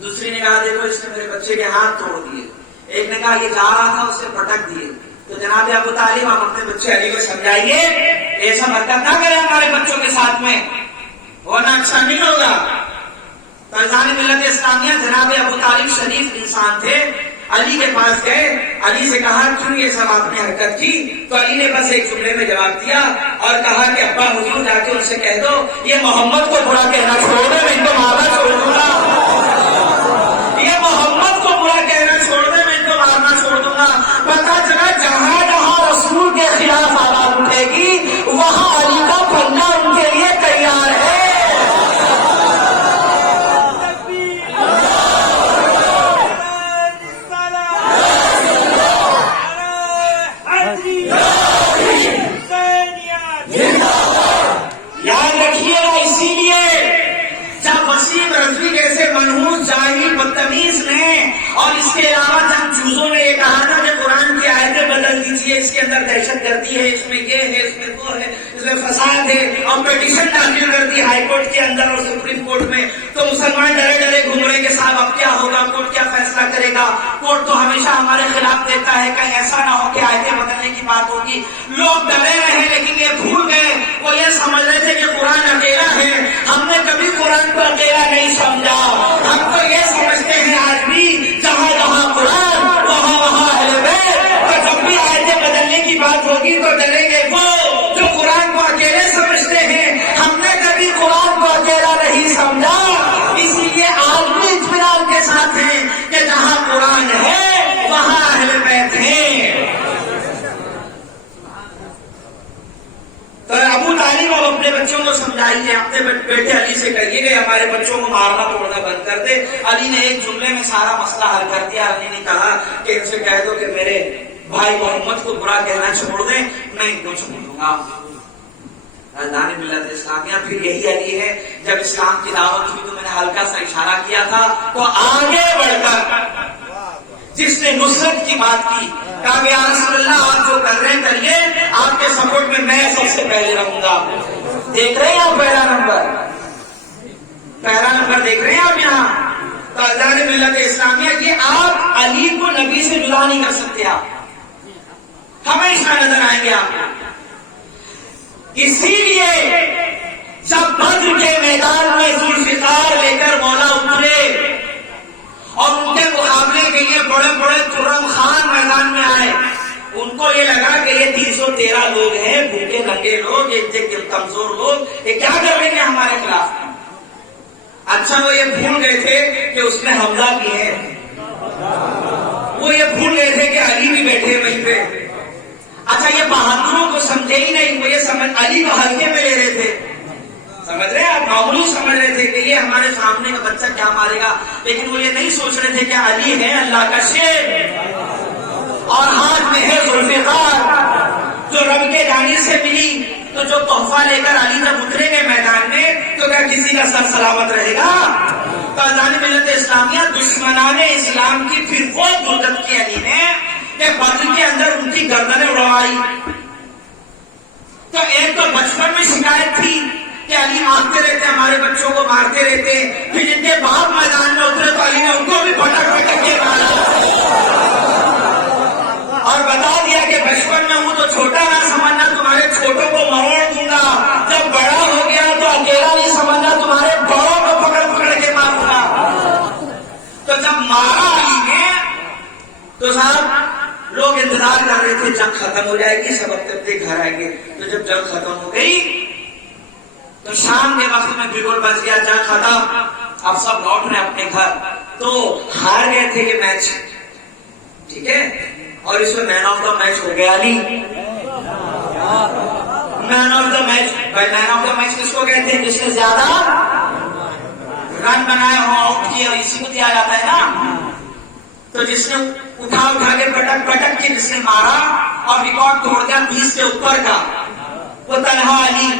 دوسری نے کہا دیکھو اس نے میرے بچے کے ہاتھ توڑ دیے. ایک نے کہا یہ جا رہا تھا اسے پٹک دیے. تو جناب ابو طالب آپ اپنے بچے علی کو سمجھائیے ایسا حرکت نہ کرے ہمارے بچوں کے ساتھ میں، ورنہ اچھا نہیں ہوگا. راجدھان ملت اسلامیہ جناب ابو طالب شریف انسان تھے. علی کے پاس گئے، علی سے کہا کیوں یہ سب آپ نے حرکت کی؟ تو علی نے بس ایک جملے میں جواب دیا اور کہا کہ ابا حضور جا کے ان سے کہہ دو یہ محمد کو برا کہنا چھوڑ دے، میں ان کو مارنا چھوڑ دوں گا. یہ محمد کو برا کہنا چھوڑ دے، میں ان کو مارنا چھوڑ دوں گا. پتا چلا جہاں جہاں رسول کے خلاف آواز اٹھے گی وہاں علی کا پنجہ ان کے لیے تیار ہے. بدتمیز نے اور اس کے علاوہ جن چوزوں نے یہ کہا تھا کہ قرآن کی آیتیں بدل دیجیے، اس کے اندر دہشت گردی ہے، اس میں یہ ہے، اس میں وہ ہے، اس میں فساد ہے، اور پیٹیشن داخل کر دی ہائی کورٹ کے اندر اور سپریم کورٹ میں. تو مسلمان ڈرے ڈرے گھوم رہے کہ صاحب اب کیا ہوگا، کورٹ کیا فیصلہ کرے گا. کورٹ تو ہمیشہ ہمارے خلاف دیتا ہے، کہیں ایسا نہ ہو کہ آیتیں بدلنے کی بات ہوگی. لوگ ڈرے رہے لیکن یہ بھول گئے، وہ یہ سمجھ رہے تھے کہ قرآن اکیلا ہے. ہم نے کبھی قرآن کو اکیلا نہیں سمجھا. ہم تو یہ سمجھتے ہیں آج بھی جہاں جہاں قرآن وہاں وہاں اہل بیت. اور جب بھی آیتیں بدلنے کی بات ہوگی تو ڈریں گے وہ جو قرآن کو اکیلے سمجھتے ہیں. ہم نے کبھی قرآن کو اکیلا نہیں سمجھا، اسی لیے آج بھی اطمینان کے ساتھ ہیں کہ جہاں قرآن ہے وہاں اہل بیت ہیں. تو ابو طالب اب اپنے بچوں کو سمجھائیے، اپنے بیٹے علی سے کہیے کہ ہمارے بچوں کو مارنا توڑنا بند کر دے. علی نے ایک جملے میں سارا مسئلہ حل کر دیا. علی نے کہا کہ ان سے کہہ دو کہ میرے بھائی محمد کو برا کہنا چھوڑ دیں، میں ان کو چھوڑ دوں گا. راجدھان ملت اسلامیہ پھر یہی علی ہے. جب اسلام کی دعوت ہوئی تو میں نے ہلکا سا اشارہ کیا تھا، تو آگے بڑھ کر جس نے نصرت کی بات کی کہا یا رسول اللہ آپ جو کر رہے ہیں کریے، آپ کے سپورٹ میں سب سے پہلے رہوں گا۔ دیکھ رہے ہیں آپ پہلا نمبر دیکھ رہے ہیں آپ یہاں تاجدار ملت اسلامیہ، یہ آپ علی کو نبی سے جدا نہیں کر سکتے، آپ ہمیشہ نظر آئیں گے آپ۔ اسی لیے جب بدر کے میدان میں ذوالفقار لے کر مولا اترے اور ان کے مقابلے کے لیے بڑے بڑے خرم خان میدان میں آئے، ان کو یہ لگا کہ یہ 313 لوگ ہیں، بھوکے ننگے لوگ، یہ کمزور لوگ، یہ کیا کر رہے ہیں ہمارے خلاف۔ اچھا وہ یہ بھول گئے تھے کہ اس میں حمزہ بھی ہے، وہ یہ بھول گئے تھے کہ علی بھی بیٹھے وہیں پہ۔ اچھا یہ بہادروں کو سمجھے ہی نہیں، وہ یہ سمجھ علی کو ہلکے میں لے رہے تھے، سمجھ رہے آپ، معمولی سمجھ رہے تھے کہ یہ ہمارے سامنے کا بچہ کیا مارے گا، لیکن وہ یہ نہیں سوچ رہے تھے کہ علی ہے اللہ کا شیر اور ہاتھ میں ہے ذوالفقار جو رب کے جانب سے ملی۔ تو جو تحفہ لے کر علی جب اتریں گے میدان میں تو کیا کسی کا سر سلامت رہے گا؟ تاجدار ملت اسلامیہ دشمنان اسلام کی پھر وہ جرأت کی علی نے کہ بدر کے اندر ان کی گردنیں اڑوائی۔ تو ایک تو بچپن میں شکایت تھی کہ علی مارتے رہتے، ہمارے بچوں کو مارتے رہتے، پھر ان کے باپ میدان میں اترے تو علی نے ان کو بھی پٹک کے مارا اور بتا دیا کہ بچپن میں ہوں تو چھوٹا نہ سمجھنا، تمہارے چھوٹوں کو مروڑ دوں گا، جب بڑا ہو گیا تو اکیلا نہیں سمجھنا، تمہارے بڑوں کو پکڑ کے ماروں گا۔ تو جب مارا علی نے تو صاحب لوگ انتظار کر رہے تھے جنگ ختم ہو جائے گی، سب اپنے گھر آئیں گے۔ تو جب جنگ ختم ہو گئی تو شام کے وقت میں بگل بچ گیا، جنگ ختم، اب سب لوٹ رہے اپنے گھر۔ تو ہار گئے تھے یہ میچ، ٹھیک ہے، اور اس میں مین آف دا میچ ہو گیا Ali. Man of the match, man of the match کس کو کہتے ہیں؟ جس نے زیادہ رن بنائے ہو، آؤٹ کیا، اسی کو دیا جاتا ہے نا۔ تو جس نے اٹھا کے پٹک کے جس نے مارا اور ریکارڈ توڑ دیا 20 کے اوپر کا، وہ طلحہ علی۔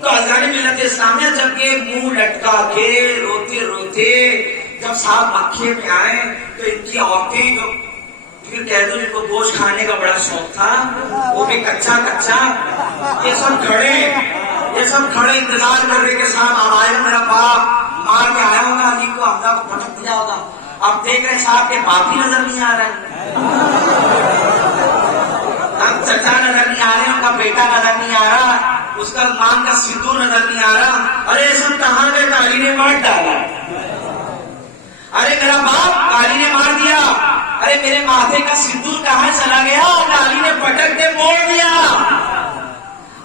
تو تاجدار ملت اسلامیہ جب یہ منہ لٹکا کے روتے روتے جب صاحب مکے میں آئے تو ان کی عورتیں جو پھر کہہ دو جن کو گوشت کھانے کا بڑا شوق تھا، وہ بھی کچا یہ سب کھڑے انتظار کر رہے کہ صاحب اب آئے میرا باپ مار کے آیا ہوگا علی کو، حمزہ کو پٹک دیا ہوگا۔ اب دیکھ رہے صاحب کے باپ ہی نظر نہیں آ رہے، اب چچا نظر نہیں آ رہے، ان کا بیٹا نظر نہیں آ رہا، اس کا ماں کا سندور نظر نہیں آ رہا۔ ارے سب کہاں گئے؟ علی نے مار ڈالا، ارے میرا باپ علی نے مار دیا، ارے میرے ماتھے کا سندور کہاں چلا گیا؟ علی نے پٹک کے موڑ دیا۔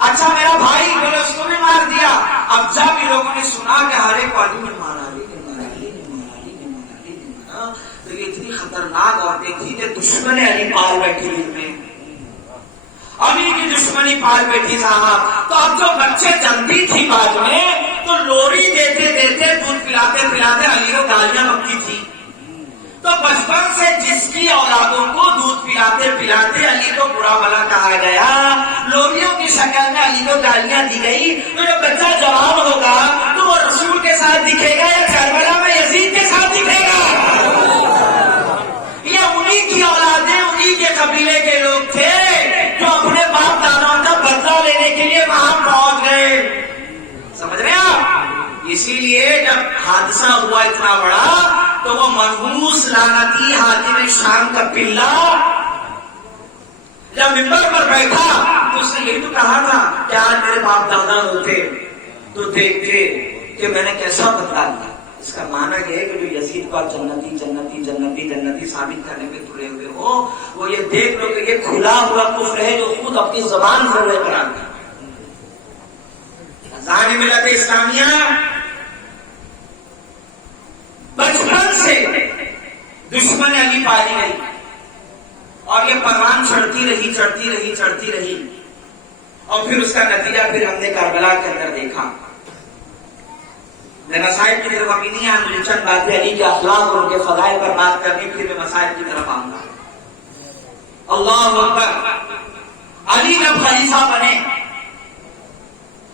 اچھا میرا بھائی، بولے اس کو بھی مار دیا۔ اب جب ان لوگوں نے سنا کہ ہرے کو علی نے مارا، تو یہ اتنی خطرناک عورتیں تھی کہ دشمن علی پال بیٹھی ان میں، علی کی دشمنی پال بیٹھی صاحب۔ تو اب جو بچے جلدی تھی بعد میں تو لوری دیتے دیتے دودھ پلاتے پلاتے علی کو گالیاں بکتی تھی۔ تو بچپن سے جس کی اولادوں کو دودھ پلاتے پلاتے علی کو برا بھلا کہا گیا، لوریوں کی شکل میں علی کو گالیاں دی گئی، تو جب بچہ جوان ہوگا تو وہ رسول کے ساتھ دکھے گا یا کربلا میں یزید کے ساتھ دکھے گا؟ یہ انہی کی اولادیں، انہی کے قبیلے کے لوگ تھے جو اپنے باپ داداؤں کا بدلہ لینے کے لیے وہاں پہنچ گئے، سمجھ رہے ہیں آپ؟ اسی لیے جب حادثہ ہوا اتنا بڑا تو وہ منحوس لعنتی حاتم شام کا پلہ جب منبر پر بیٹھا تو اس نے یہی تو کہا تھا کہ آج میرے باپ دادا ہوتے تو دیکھتے کہ میں نے کیسا بدلا لیا۔ اس کا معنی یہ ہے کہ جو یزید کو جنتی جنتی جنتی جنتی ثابت کرنے پہ تلے ہوئے ہو، وہ یہ دیکھ لو کہ یہ کھلا ہوا کفر ہے جو خود اپنی زبان سے لے کر آتا ہے۔ تاجدار ملت اسلامیہ بچپن سے دشمن علی پالی گئی اور یہ پروان چڑھتی رہی اور پھر اس کا نتیجہ پھر ہم نے کربلا کے اندر دیکھا۔ میں مسائل کی طرف ابھی نہیں آیا، مجھے چند باتیں علی کے اخلاق اور ان کے فضائل پر بات کرنی، پھر میں مسائل کی طرف آؤں گا۔ اللہ اکبر۔ علی جب خلیفہ بنے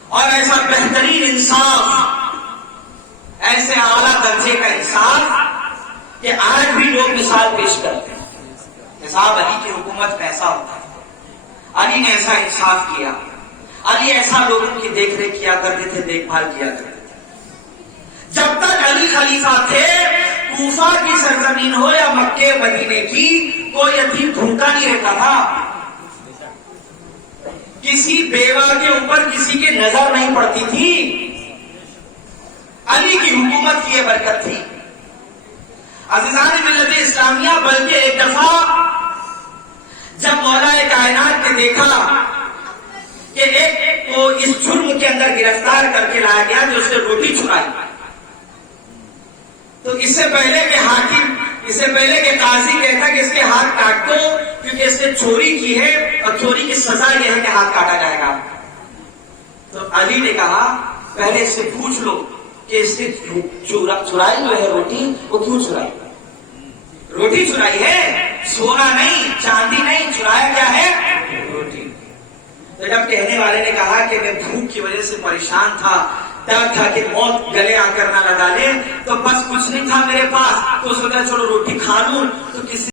اور ایسا بہترین انصاف، ایسے اعلیٰ درجے کا انصاف کہ آج بھی لوگ مثال پیش کرتے ہیں صاحب علی کی حکومت میں ایسا ہوتا ہے، علی نے ایسا انصاف کیا، علی ایسا لوگوں کی دیکھ ریکھ کیا کرتے تھے، دیکھ بھال کیا کرتے تھے۔ جب تک علی خلیفہ تھے، کوفہ کی سرزمین ہو یا مکے مدینے کی، کوئی یتیم بھوکا نہیں رہتا تھا، کسی بیوہ کے اوپر کسی کی نظر نہیں پڑتی تھی۔ علی کی حکومت کی یہ برکت تھی۔ عزیزان ملت اسلامیہ، بلکہ ایک دفعہ جب مولا کائنات نے دیکھا کہ ایک کو اس جرم کے اندر گرفتار کر کے لایا گیا جو اس نے روٹی چرائی، تو اس سے پہلے کہ حاکم، اس سے پہلے کہ قاضی کہتا کہ اس کے ہاتھ کاٹ دو کیونکہ اس نے چوری کی ہے اور چوری کی سزا یہ ہے کہ ہاتھ کاٹا جائے گا، تو علی نے کہا پہلے اس سے پوچھ لو کہ اس نے چرائی جو ہے روٹی، وہ کیوں چرائی؟ روٹی چرائی ہے، سونا نہیں، چاندی نہیں، چرایا کیا ہے؟ روٹی۔ تو جب کہنے والے نے کہا کہ میں بھوک کی وجہ سے پریشان تھا، ڈر تھا کہ موت گلے آ کر نہ لگا لے، تو بس کچھ نہیں تھا میرے پاس، تو سوچا چلو روٹی کھا لوں، تو کسی